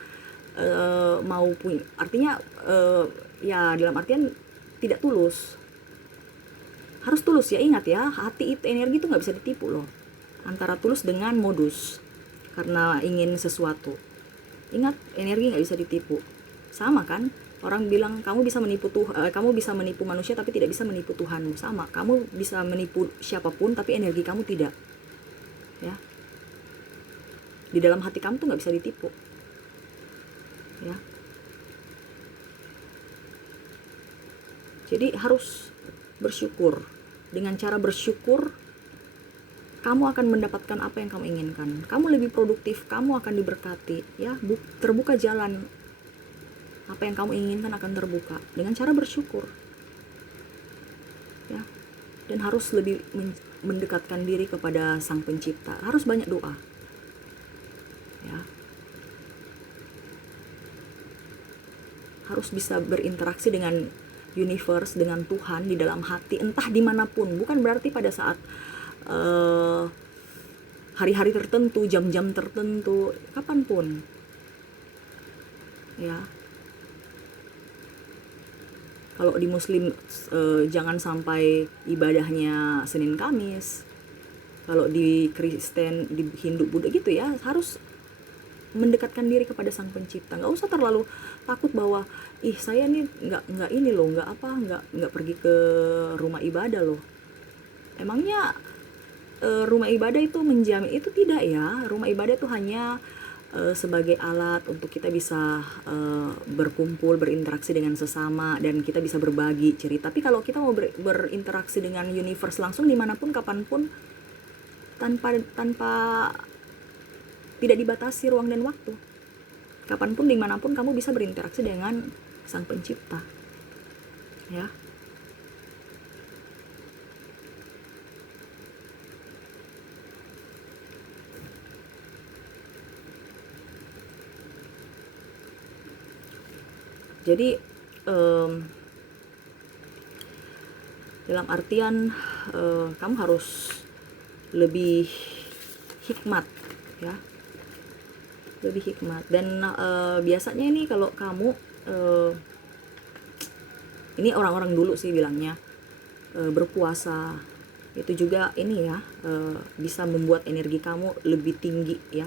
mau punya, artinya ya dalam artian tidak tulus. Harus tulus ya, ingat ya, hati itu, energi itu nggak bisa ditipu loh, antara tulus dengan modus karena ingin sesuatu. Ingat, energi nggak bisa ditipu. Sama kan, orang bilang kamu bisa menipu manusia tapi tidak bisa menipu Tuhanmu. Sama, kamu bisa menipu siapapun tapi energi kamu tidak, ya. Di dalam hati kamu tuh nggak bisa ditipu, ya. Jadi harus bersyukur. Dengan cara bersyukur, kamu akan mendapatkan apa yang kamu inginkan. Kamu lebih produktif, kamu akan diberkati, ya. Terbuka jalan, apa yang kamu inginkan akan terbuka dengan cara bersyukur, ya. Dan harus lebih mendekatkan diri kepada Sang Pencipta. Harus banyak doa, ya. Harus bisa berinteraksi dengan universe, dengan Tuhan di dalam hati, entah dimanapun. Bukan berarti pada saat hari-hari tertentu, jam-jam tertentu, kapanpun, ya. Kalau di Muslim jangan sampai ibadahnya Senin Kamis. Kalau di Kristen, di Hindu, Buddha gitu ya, harus mendekatkan diri kepada Sang Pencipta. Nggak usah terlalu takut bahwa saya nih nggak ini loh, nggak pergi ke rumah ibadah loh. Emangnya rumah ibadah itu menjamin? Itu tidak ya. Rumah ibadah itu hanya sebagai alat untuk kita bisa berkumpul, berinteraksi dengan sesama, dan kita bisa berbagi cerita. Tapi kalau kita mau berinteraksi dengan universe langsung dimanapun, kapanpun, tanpa tidak dibatasi ruang dan waktu, kapanpun, dimanapun kamu bisa berinteraksi dengan Sang Pencipta, ya. Jadi dalam artian kamu harus lebih hikmat, ya, lebih hikmat. Dan biasanya ini kalau kamu ini orang-orang dulu sih bilangnya, berpuasa itu juga ini ya, bisa membuat energi kamu lebih tinggi, ya.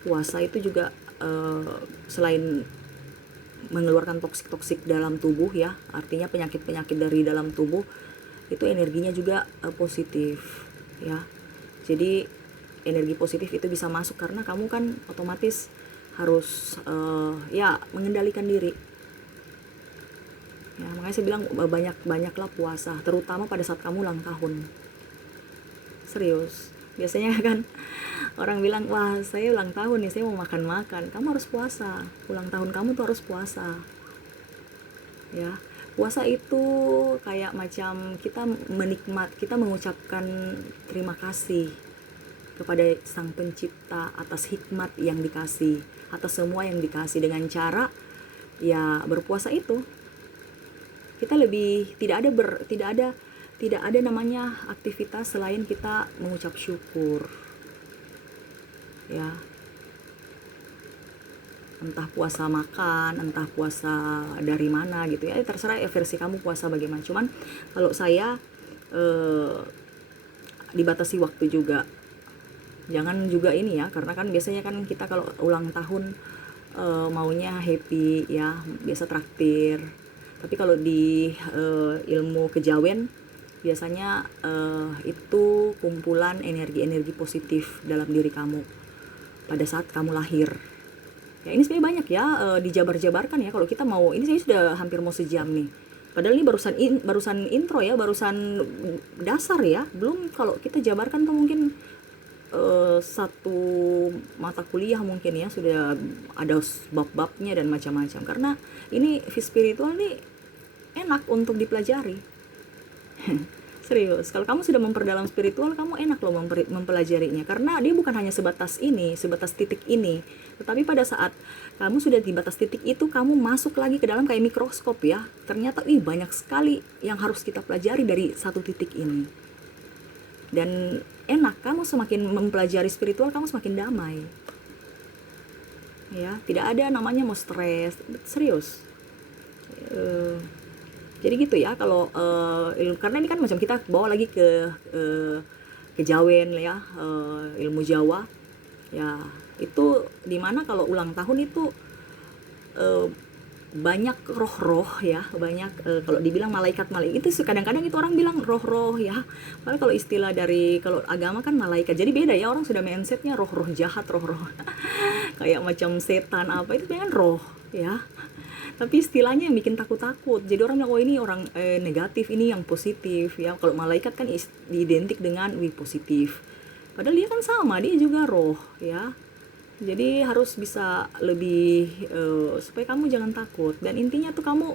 Puasa itu juga selain mengeluarkan toksik dalam tubuh, ya, artinya penyakit dari dalam tubuh, itu energinya juga positif, ya. Jadi energi positif itu bisa masuk karena kamu kan otomatis harus ya mengendalikan diri, ya. Makanya saya bilang banyaklah puasa, terutama pada saat kamu ulang tahun. Serius, biasanya kan orang bilang, wah saya ulang tahun nih, saya mau makan. Kamu harus puasa, ulang tahun kamu tuh harus puasa, ya. Puasa itu kayak macam kita mengucapkan terima kasih kepada Sang Pencipta atas hikmat yang dikasih, atas semua yang dikasih. Dengan cara ya berpuasa itu, kita lebih tidak ada namanya aktivitas selain kita mengucap syukur, ya. Entah puasa makan, entah puasa dari mana gitu ya, terserah ya versi kamu puasa bagaimana. Cuman kalau saya dibatasi waktu juga, jangan juga ini ya, karena kan biasanya kan kita kalau ulang tahun maunya happy, ya, biasa traktir. Tapi kalau di ilmu kejawen biasanya itu kumpulan energi-energi positif dalam diri kamu pada saat kamu lahir. Ya ini sebenarnya banyak ya, dijabar-jabarkan ya kalau kita mau. Ini saya sudah hampir mau sejam nih. Padahal ini barusan intro ya, barusan dasar ya. Belum kalau kita jabarkan tuh mungkin satu mata kuliah mungkin ya, sudah ada bab-babnya dan macam-macam. Karena ini spiritual nih enak untuk dipelajari. Serius, kalau kamu sudah memperdalam spiritual, kamu enak loh mempelajarinya. Karena dia bukan hanya sebatas ini, sebatas titik ini. Tetapi pada saat kamu sudah di batas titik itu, kamu masuk lagi ke dalam kayak mikroskop ya. Ternyata banyak sekali yang harus kita pelajari dari satu titik ini. Dan enak, kamu semakin mempelajari spiritual, kamu semakin damai. Ya, tidak ada namanya mau stres, serius. Jadi gitu ya, kalau karena ini kan macam kita bawa lagi ke kejawen ya, ilmu Jawa ya, itu dimana kalau ulang tahun itu banyak roh-roh ya, banyak kalau dibilang malaikat itu kadang-kadang itu orang bilang roh-roh ya, padahal kalau istilah dari kalau agama kan malaikat, jadi beda ya, orang sudah mindsetnya roh-roh jahat, roh-roh kayak macam setan apa, itu sebenarnya roh ya. Tapi istilahnya yang bikin takut-takut. Jadi orang bilang, oh ini orang negatif, ini yang positif ya. Kalau malaikat kan identik dengan positif. Padahal dia kan sama, dia juga roh ya. Jadi harus bisa lebih supaya kamu jangan takut. Dan intinya tuh kamu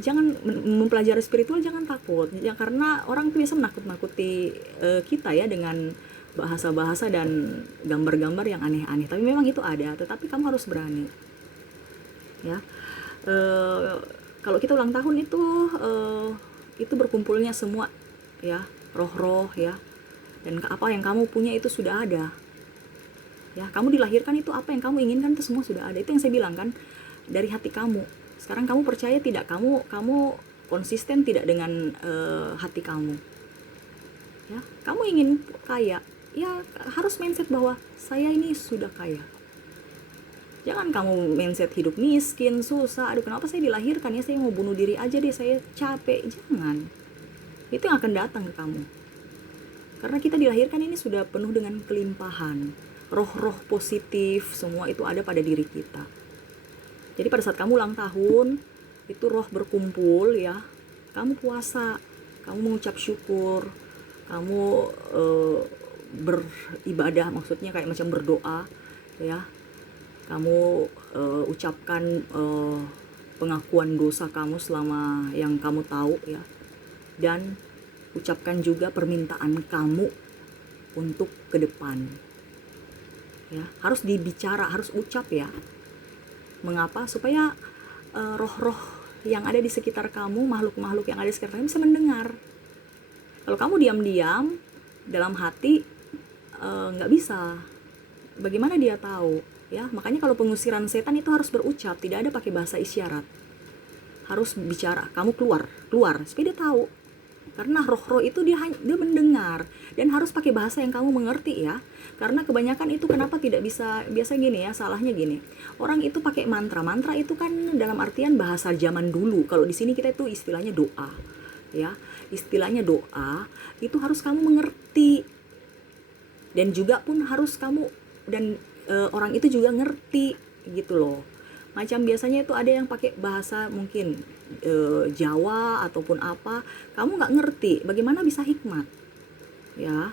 jangan mempelajari spiritual, jangan takut. Ya, karena orang tuh biasa menakut-nakuti kita ya dengan bahasa-bahasa dan gambar-gambar yang aneh-aneh. Tapi memang itu ada, tetapi kamu harus berani. Ya. Kalau kita ulang tahun itu berkumpulnya semua ya, roh-roh ya, dan apa yang kamu punya itu sudah ada ya. Kamu dilahirkan itu apa yang kamu inginkan itu semua sudah ada. Itu yang saya bilang kan, dari hati kamu. Sekarang kamu percaya tidak, kamu konsisten tidak dengan hati kamu ya. Kamu ingin kaya ya, harus mindset bahwa saya ini sudah kaya. Jangan kamu mindset hidup miskin, susah, aduh kenapa saya dilahirkan ya, saya mau bunuh diri aja deh, saya capek. Jangan. Itu yang akan datang ke kamu. Karena kita dilahirkan ini sudah penuh dengan kelimpahan. Roh-roh positif, semua itu ada pada diri kita. Jadi pada saat kamu ulang tahun, itu roh berkumpul ya. Kamu puasa, kamu mengucap syukur, kamu beribadah, maksudnya kayak macam berdoa ya. Kamu ucapkan pengakuan dosa kamu selama yang kamu tahu ya, dan ucapkan juga permintaan kamu untuk ke depan ya. Harus dibicara, harus ucap ya. Mengapa? Supaya roh-roh yang ada di sekitar kamu, makhluk-makhluk yang ada di sekitar kamu bisa mendengar. Kalau kamu diam-diam dalam hati, nggak bisa. Bagaimana dia tahu? Ya, makanya kalau pengusiran setan itu harus berucap, tidak ada pakai bahasa isyarat. Harus bicara, kamu keluar, supaya dia tahu. Karena roh-roh itu dia mendengar, dan harus pakai bahasa yang kamu mengerti ya. Karena kebanyakan itu kenapa tidak bisa, biasa gini ya, salahnya gini. Orang itu pakai mantra itu kan dalam artian bahasa zaman dulu. Kalau di sini kita itu istilahnya doa. Ya, istilahnya doa itu harus kamu mengerti. Dan juga pun harus kamu dan orang itu juga ngerti gitu loh. Macam biasanya itu ada yang pakai bahasa mungkin Jawa ataupun apa, kamu nggak ngerti, bagaimana bisa hikmat ya.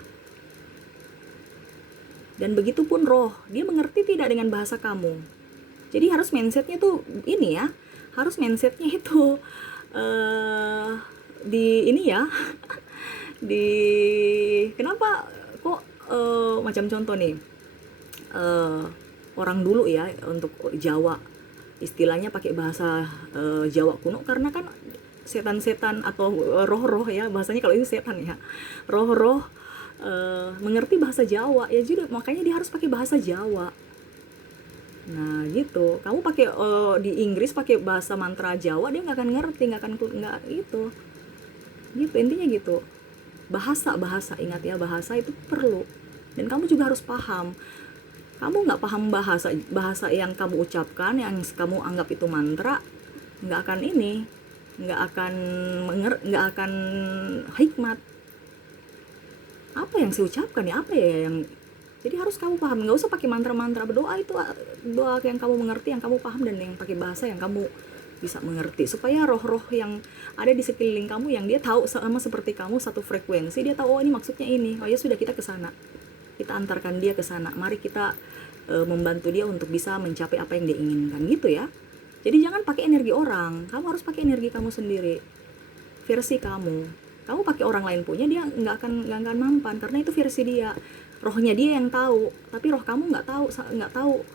Dan begitu pun roh, dia mengerti tidak dengan bahasa kamu. Jadi harus mindsetnya tuh ini ya, harus mindsetnya itu di ini ya di kenapa kok macam contoh nih, orang dulu ya, untuk Jawa istilahnya pakai bahasa Jawa kuno, karena kan setan-setan atau roh-roh ya, bahasanya kalau ini setan ya, roh-roh mengerti bahasa Jawa ya, jadi makanya dia harus pakai bahasa Jawa. Nah gitu, kamu pakai di Inggris pakai bahasa mantra Jawa, dia nggak akan ngerti, nggak itu gitu, intinya gitu. Bahasa ingat ya, bahasa itu perlu, dan kamu juga harus paham. Kamu nggak paham bahasa yang kamu ucapkan, yang kamu anggap itu mantra, nggak akan ini, nggak akan hikmat. Apa yang saya ucapkan ya, apa ya yang, jadi harus kamu paham, nggak usah pakai mantra-mantra. Berdoa itu doa yang kamu mengerti, yang kamu paham, dan yang pakai bahasa yang kamu bisa mengerti, supaya roh-roh yang ada di sekeliling kamu, yang dia tahu sama seperti kamu satu frekuensi, dia tahu, oh ini maksudnya ini, oh ya sudah, kita ke sana, kita antarkan dia ke sana, mari kita membantu dia untuk bisa mencapai apa yang dia inginkan, gitu ya. Jadi jangan pakai energi orang, kamu harus pakai energi kamu sendiri, versi kamu. Kamu pakai orang lain punya, dia nggak akan mampan, karena itu versi dia, rohnya dia yang tahu, tapi roh kamu nggak tahu.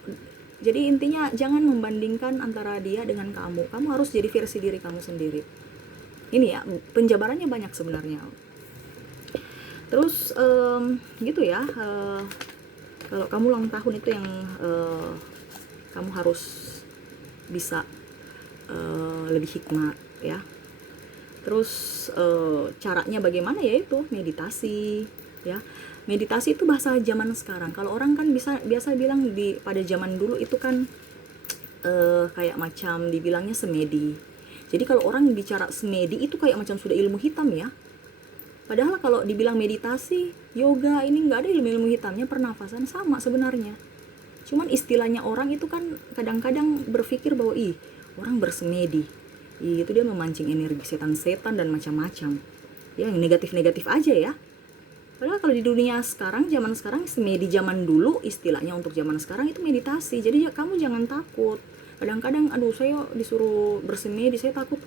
Jadi intinya jangan membandingkan antara dia dengan kamu harus jadi versi diri kamu sendiri. Ini ya, penjabarannya banyak sebenarnya. Terus gitu ya, kalau kamu ulang tahun itu yang kamu harus bisa lebih hikmat ya. Terus caranya bagaimana, yaitu meditasi ya. Meditasi itu bahasa zaman sekarang. Kalau orang kan biasa bilang pada zaman dulu itu kan kayak macam dibilangnya semedi. Jadi kalau orang bicara semedi itu kayak macam sudah ilmu hitam ya. Padahal kalau dibilang meditasi, yoga, ini nggak ada ilmu hitamnya, pernafasan sama sebenarnya. Cuman istilahnya orang itu kan kadang-kadang berpikir bahwa orang bersemedi, itu dia memancing energi setan-setan dan macam-macam ya, yang negatif-negatif aja ya. Padahal kalau di dunia sekarang, zaman sekarang, semedi zaman dulu istilahnya untuk zaman sekarang itu meditasi. Jadi ya kamu jangan takut. Kadang-kadang saya disuruh bersemedi, saya takut.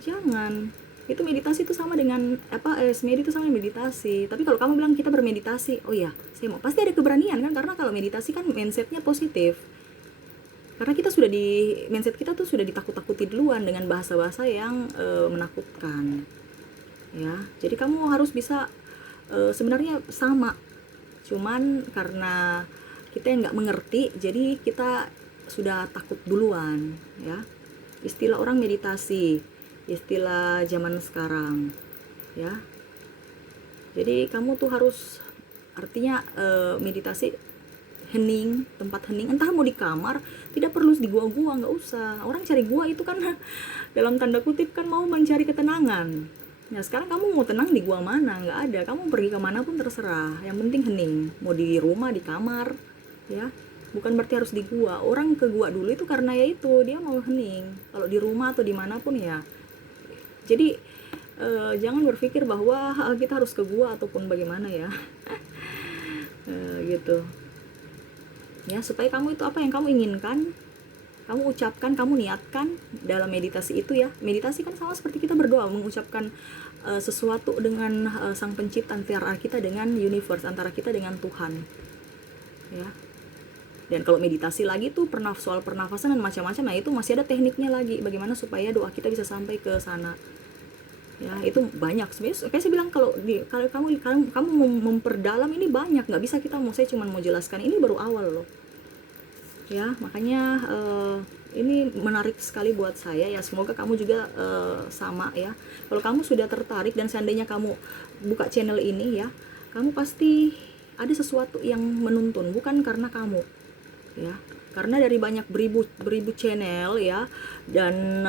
Jangan. Itu meditasi itu sama dengan semedi itu sama dengan meditasi. Tapi kalau kamu bilang kita bermeditasi, oh ya, saya mau, pasti ada keberanian kan, karena kalau meditasi kan mindsetnya positif. Karena kita mindset kita tuh sudah ditakut-takuti duluan dengan bahasa-bahasa yang menakutkan. Ya, jadi kamu harus bisa sebenarnya sama, cuman karena kita yang nggak mengerti, jadi kita sudah takut duluan ya. Istilah orang meditasi, istilah zaman sekarang ya. Jadi kamu tuh harus, artinya meditasi, hening, tempat hening, entah mau di kamar, tidak perlu di gua-gua, nggak usah. Orang cari gua itu kan dalam tanda kutip kan mau mencari ketenangan. Nah sekarang kamu mau tenang di gua mana? Nggak ada. Kamu pergi kemana pun terserah. Yang penting hening. Mau di rumah, di kamar, ya. Bukan berarti harus di gua. Orang ke gua dulu itu karena ya itu dia mau hening. Kalau di rumah atau dimanapun ya. Jadi jangan berpikir bahwa kita harus ke gua ataupun bagaimana ya. Gitu. Ya supaya kamu itu apa yang kamu inginkan, kamu ucapkan, kamu niatkan dalam meditasi itu ya. Meditasi kan sama seperti kita berdoa, mengucapkan sesuatu dengan Sang Pencipta, antara kita dengan universe, antara kita dengan Tuhan ya. Dan kalau meditasi lagi tuh soal pernafasan dan macam-macam, nah itu masih ada tekniknya lagi, bagaimana supaya doa kita bisa sampai ke sana ya. Itu banyak sebenarnya, kayak saya bilang, kalau kamu memperdalam ini banyak, nggak bisa saya cuma mau jelaskan, ini baru awal loh ya. Makanya ini menarik sekali buat saya ya, semoga kamu juga sama ya. Kalau kamu sudah tertarik dan seandainya kamu buka channel ini ya, kamu pasti ada sesuatu yang menuntun, bukan karena kamu ya, karena dari banyak beribu channel ya, dan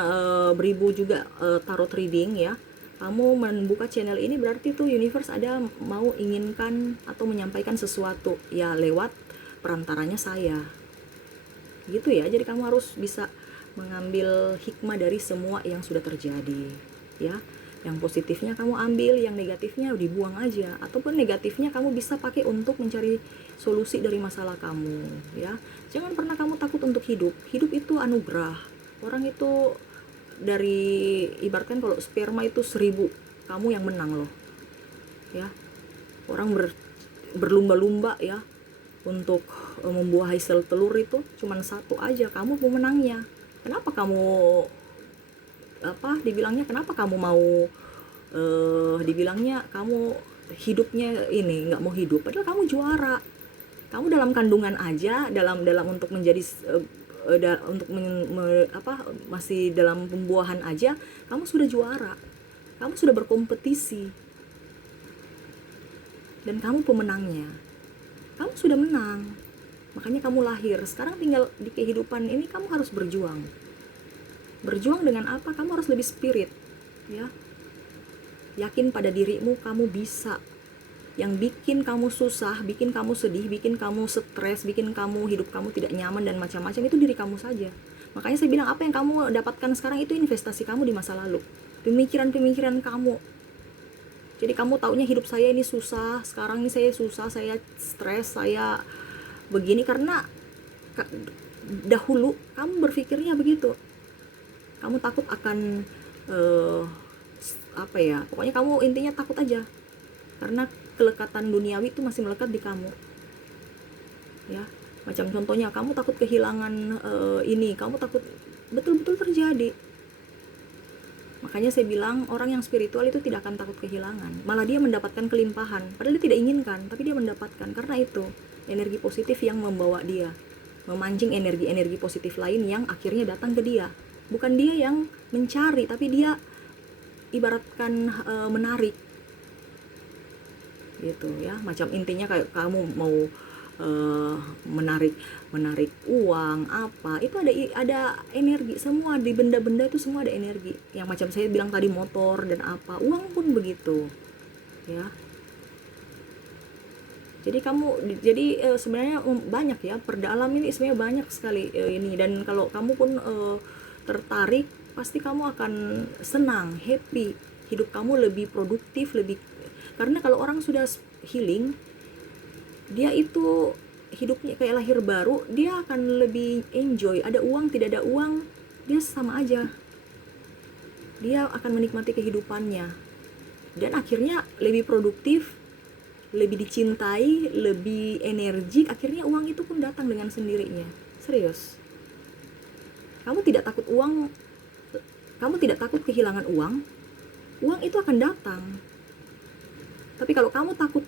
beribu juga tarot reading ya. Kamu membuka channel ini berarti tuh universe ada mau inginkan atau menyampaikan sesuatu ya, lewat perantaranya saya gitu ya. Jadi kamu harus bisa mengambil hikmah dari semua yang sudah terjadi ya. Yang positifnya kamu ambil, yang negatifnya dibuang aja, ataupun negatifnya kamu bisa pakai untuk mencari solusi dari masalah kamu ya. Jangan pernah kamu takut untuk hidup itu anugerah. Orang itu dari, ibaratkan kalau sperma itu 1000, kamu yang menang loh ya. Orang berlumba-lumba ya untuk membuahi sel telur, itu cuman satu aja, kamu pemenangnya. Kenapa kamu kenapa kamu mau dibilangnya kamu hidupnya ini nggak mau hidup, padahal kamu juara. Kamu dalam kandungan aja, dalam untuk menjadi masih dalam pembuahan aja, kamu sudah juara, kamu sudah berkompetisi, dan kamu pemenangnya. Kamu sudah menang, makanya kamu lahir. Sekarang tinggal di kehidupan ini kamu harus berjuang Berjuang dengan apa? Kamu harus lebih spirit, ya. Yakin pada dirimu, kamu bisa. Yang bikin kamu susah, bikin kamu sedih, bikin kamu stres, bikin kamu hidup kamu tidak nyaman dan macam-macam, itu diri kamu saja. Makanya saya bilang, apa yang kamu dapatkan sekarang itu investasi kamu di masa lalu, pemikiran-pemikiran kamu. Jadi kamu taunya hidup saya ini susah, sekarang ini saya susah, saya stres, saya begini karena dahulu kamu berpikirnya begitu. Kamu takut akan apa ya, pokoknya kamu intinya takut aja karena kelekatan duniawi itu masih melekat di kamu, ya. Macam contohnya kamu takut kehilangan ini, kamu takut, betul-betul terjadi. Makanya saya bilang orang yang spiritual itu tidak akan takut kehilangan, malah dia mendapatkan kelimpahan, padahal dia tidak inginkan, tapi dia mendapatkan karena itu energi positif yang membawa dia, memancing energi-energi positif lain yang akhirnya datang ke dia. Bukan dia yang mencari, tapi dia ibaratkan menarik gitu ya. Macam intinya kayak kamu mau menarik uang apa, itu ada energi semua di benda-benda itu, semua ada energi. Yang macam saya bilang tadi motor dan apa, uang pun begitu ya. Jadi sebenarnya banyak ya, perdalam ini sebenarnya banyak sekali ini. Dan kalau kamu pun tertarik, pasti kamu akan senang, happy, hidup kamu lebih produktif, lebih. Karena kalau orang sudah healing, dia itu hidupnya kayak lahir baru, dia akan lebih enjoy. Ada uang, tidak ada uang, dia sama aja. Dia akan menikmati kehidupannya. Dan akhirnya lebih produktif, lebih dicintai, lebih energik. Akhirnya uang itu pun datang dengan sendirinya. Serius. Kamu tidak takut uang, kamu tidak takut kehilangan uang, uang itu akan datang. Tapi kalau kamu takut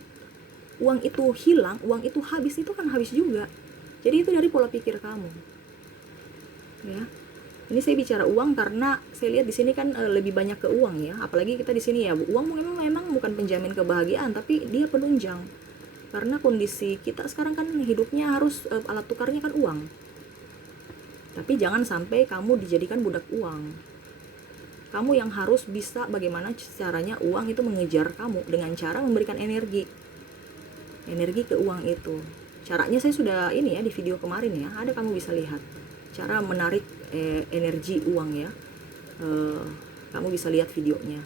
uang itu hilang, uang itu habis, itu kan habis juga. Jadi itu dari pola pikir kamu, ya. Ini saya bicara uang karena saya lihat di sini kan lebih banyak ke uang ya. Apalagi kita di sini ya, uang memang bukan penjamin kebahagiaan, tapi dia penunjang. Karena kondisi kita sekarang kan hidupnya harus alat tukarnya kan uang. Tapi jangan sampai kamu dijadikan budak uang. Kamu yang harus bisa bagaimana caranya uang itu mengejar kamu dengan cara memberikan energi ke uang itu. Caranya saya sudah ini ya di video kemarin ya, ada kamu bisa lihat cara menarik energi uang ya. Kamu bisa lihat videonya.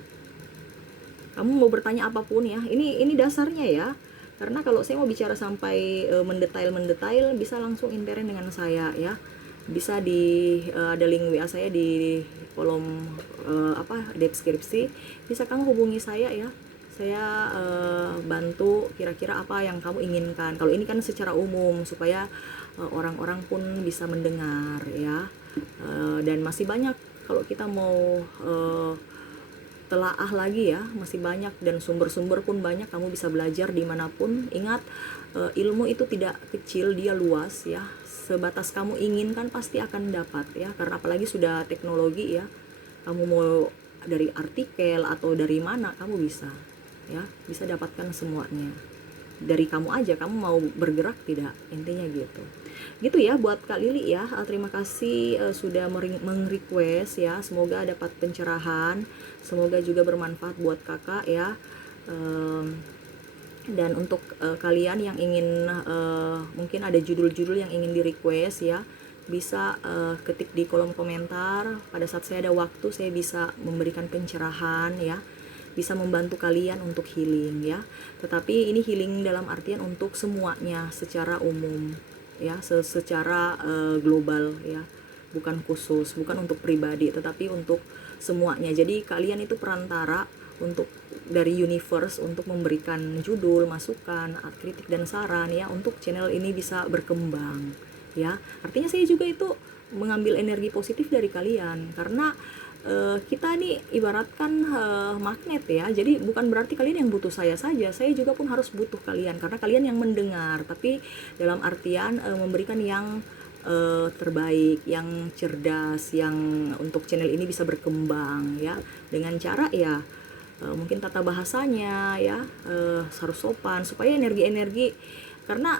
Kamu mau bertanya apapun ya, ini dasarnya ya. Karena kalau saya mau bicara sampai mendetail bisa langsung intern dengan saya ya. Bisa ada link WA saya di kolom deskripsi. Bisa kamu hubungi saya ya. Saya bantu kira-kira apa yang kamu inginkan. Kalau ini kan secara umum supaya orang-orang pun bisa mendengar ya. Dan masih banyak kalau kita mau telaah lagi ya, masih banyak dan sumber-sumber pun banyak. Kamu bisa belajar dimanapun. Ingat, ilmu itu tidak kecil, dia luas ya. Sebatas kamu inginkan pasti akan dapat ya. Karena apalagi sudah teknologi ya, kamu mau dari artikel atau dari mana kamu bisa ya, bisa dapatkan semuanya dari kamu aja. Kamu mau bergerak tidak, intinya gitu ya buat Kak Lili ya. Terima kasih sudah meng-request ya. Semoga dapat pencerahan, semoga juga bermanfaat buat kakak ya. Dan untuk kalian yang ingin mungkin ada judul-judul yang ingin di request ya, bisa ketik di kolom komentar. Pada saat saya ada waktu, saya bisa memberikan pencerahan ya, bisa membantu kalian untuk healing ya. Tetapi ini healing dalam artian untuk semuanya secara umum ya, secara global ya, bukan khusus, bukan untuk pribadi, tetapi untuk semuanya. Jadi kalian itu perantara untuk dari universe untuk memberikan judul, masukan, kritik dan saran ya, untuk channel ini bisa berkembang ya. Artinya saya juga itu mengambil energi positif dari kalian, karena kita nih ibaratkan magnet ya. Jadi bukan berarti kalian yang butuh saya saja, saya juga pun harus butuh kalian, karena kalian yang mendengar, tapi dalam artian memberikan yang terbaik, yang cerdas, yang untuk channel ini bisa berkembang ya, dengan cara ya mungkin tata bahasanya ya harus sopan, supaya energi-energi, karena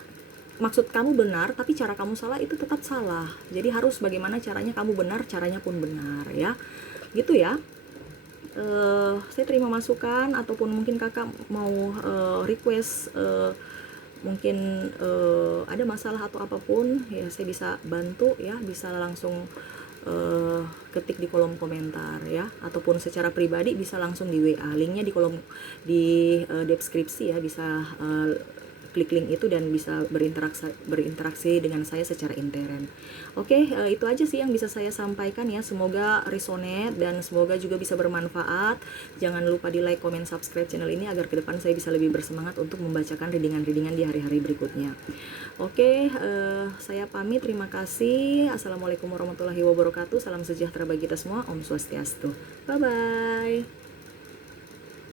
maksud kamu benar tapi cara kamu salah, itu tetap salah. Jadi harus bagaimana caranya kamu benar, caranya pun benar ya. Gitu ya. Saya terima masukan, ataupun mungkin kakak mau request, mungkin ada masalah atau apapun ya, saya bisa bantu ya, bisa langsung ketik di kolom komentar ya, ataupun secara pribadi bisa langsung di WA, linknya di kolom di deskripsi ya, bisa klik link itu dan bisa berinteraksi dengan saya secara intern. Oke, itu aja sih yang bisa saya sampaikan ya. Semoga resonate dan semoga juga bisa bermanfaat. Jangan lupa di like, comment, subscribe channel ini agar ke depan saya bisa lebih bersemangat untuk membacakan readingan-readingan di hari-hari berikutnya. Oke, saya pamit. Terima kasih. Assalamualaikum warahmatullahi wabarakatuh. Salam sejahtera bagi kita semua. Om Swastiastu. Bye bye.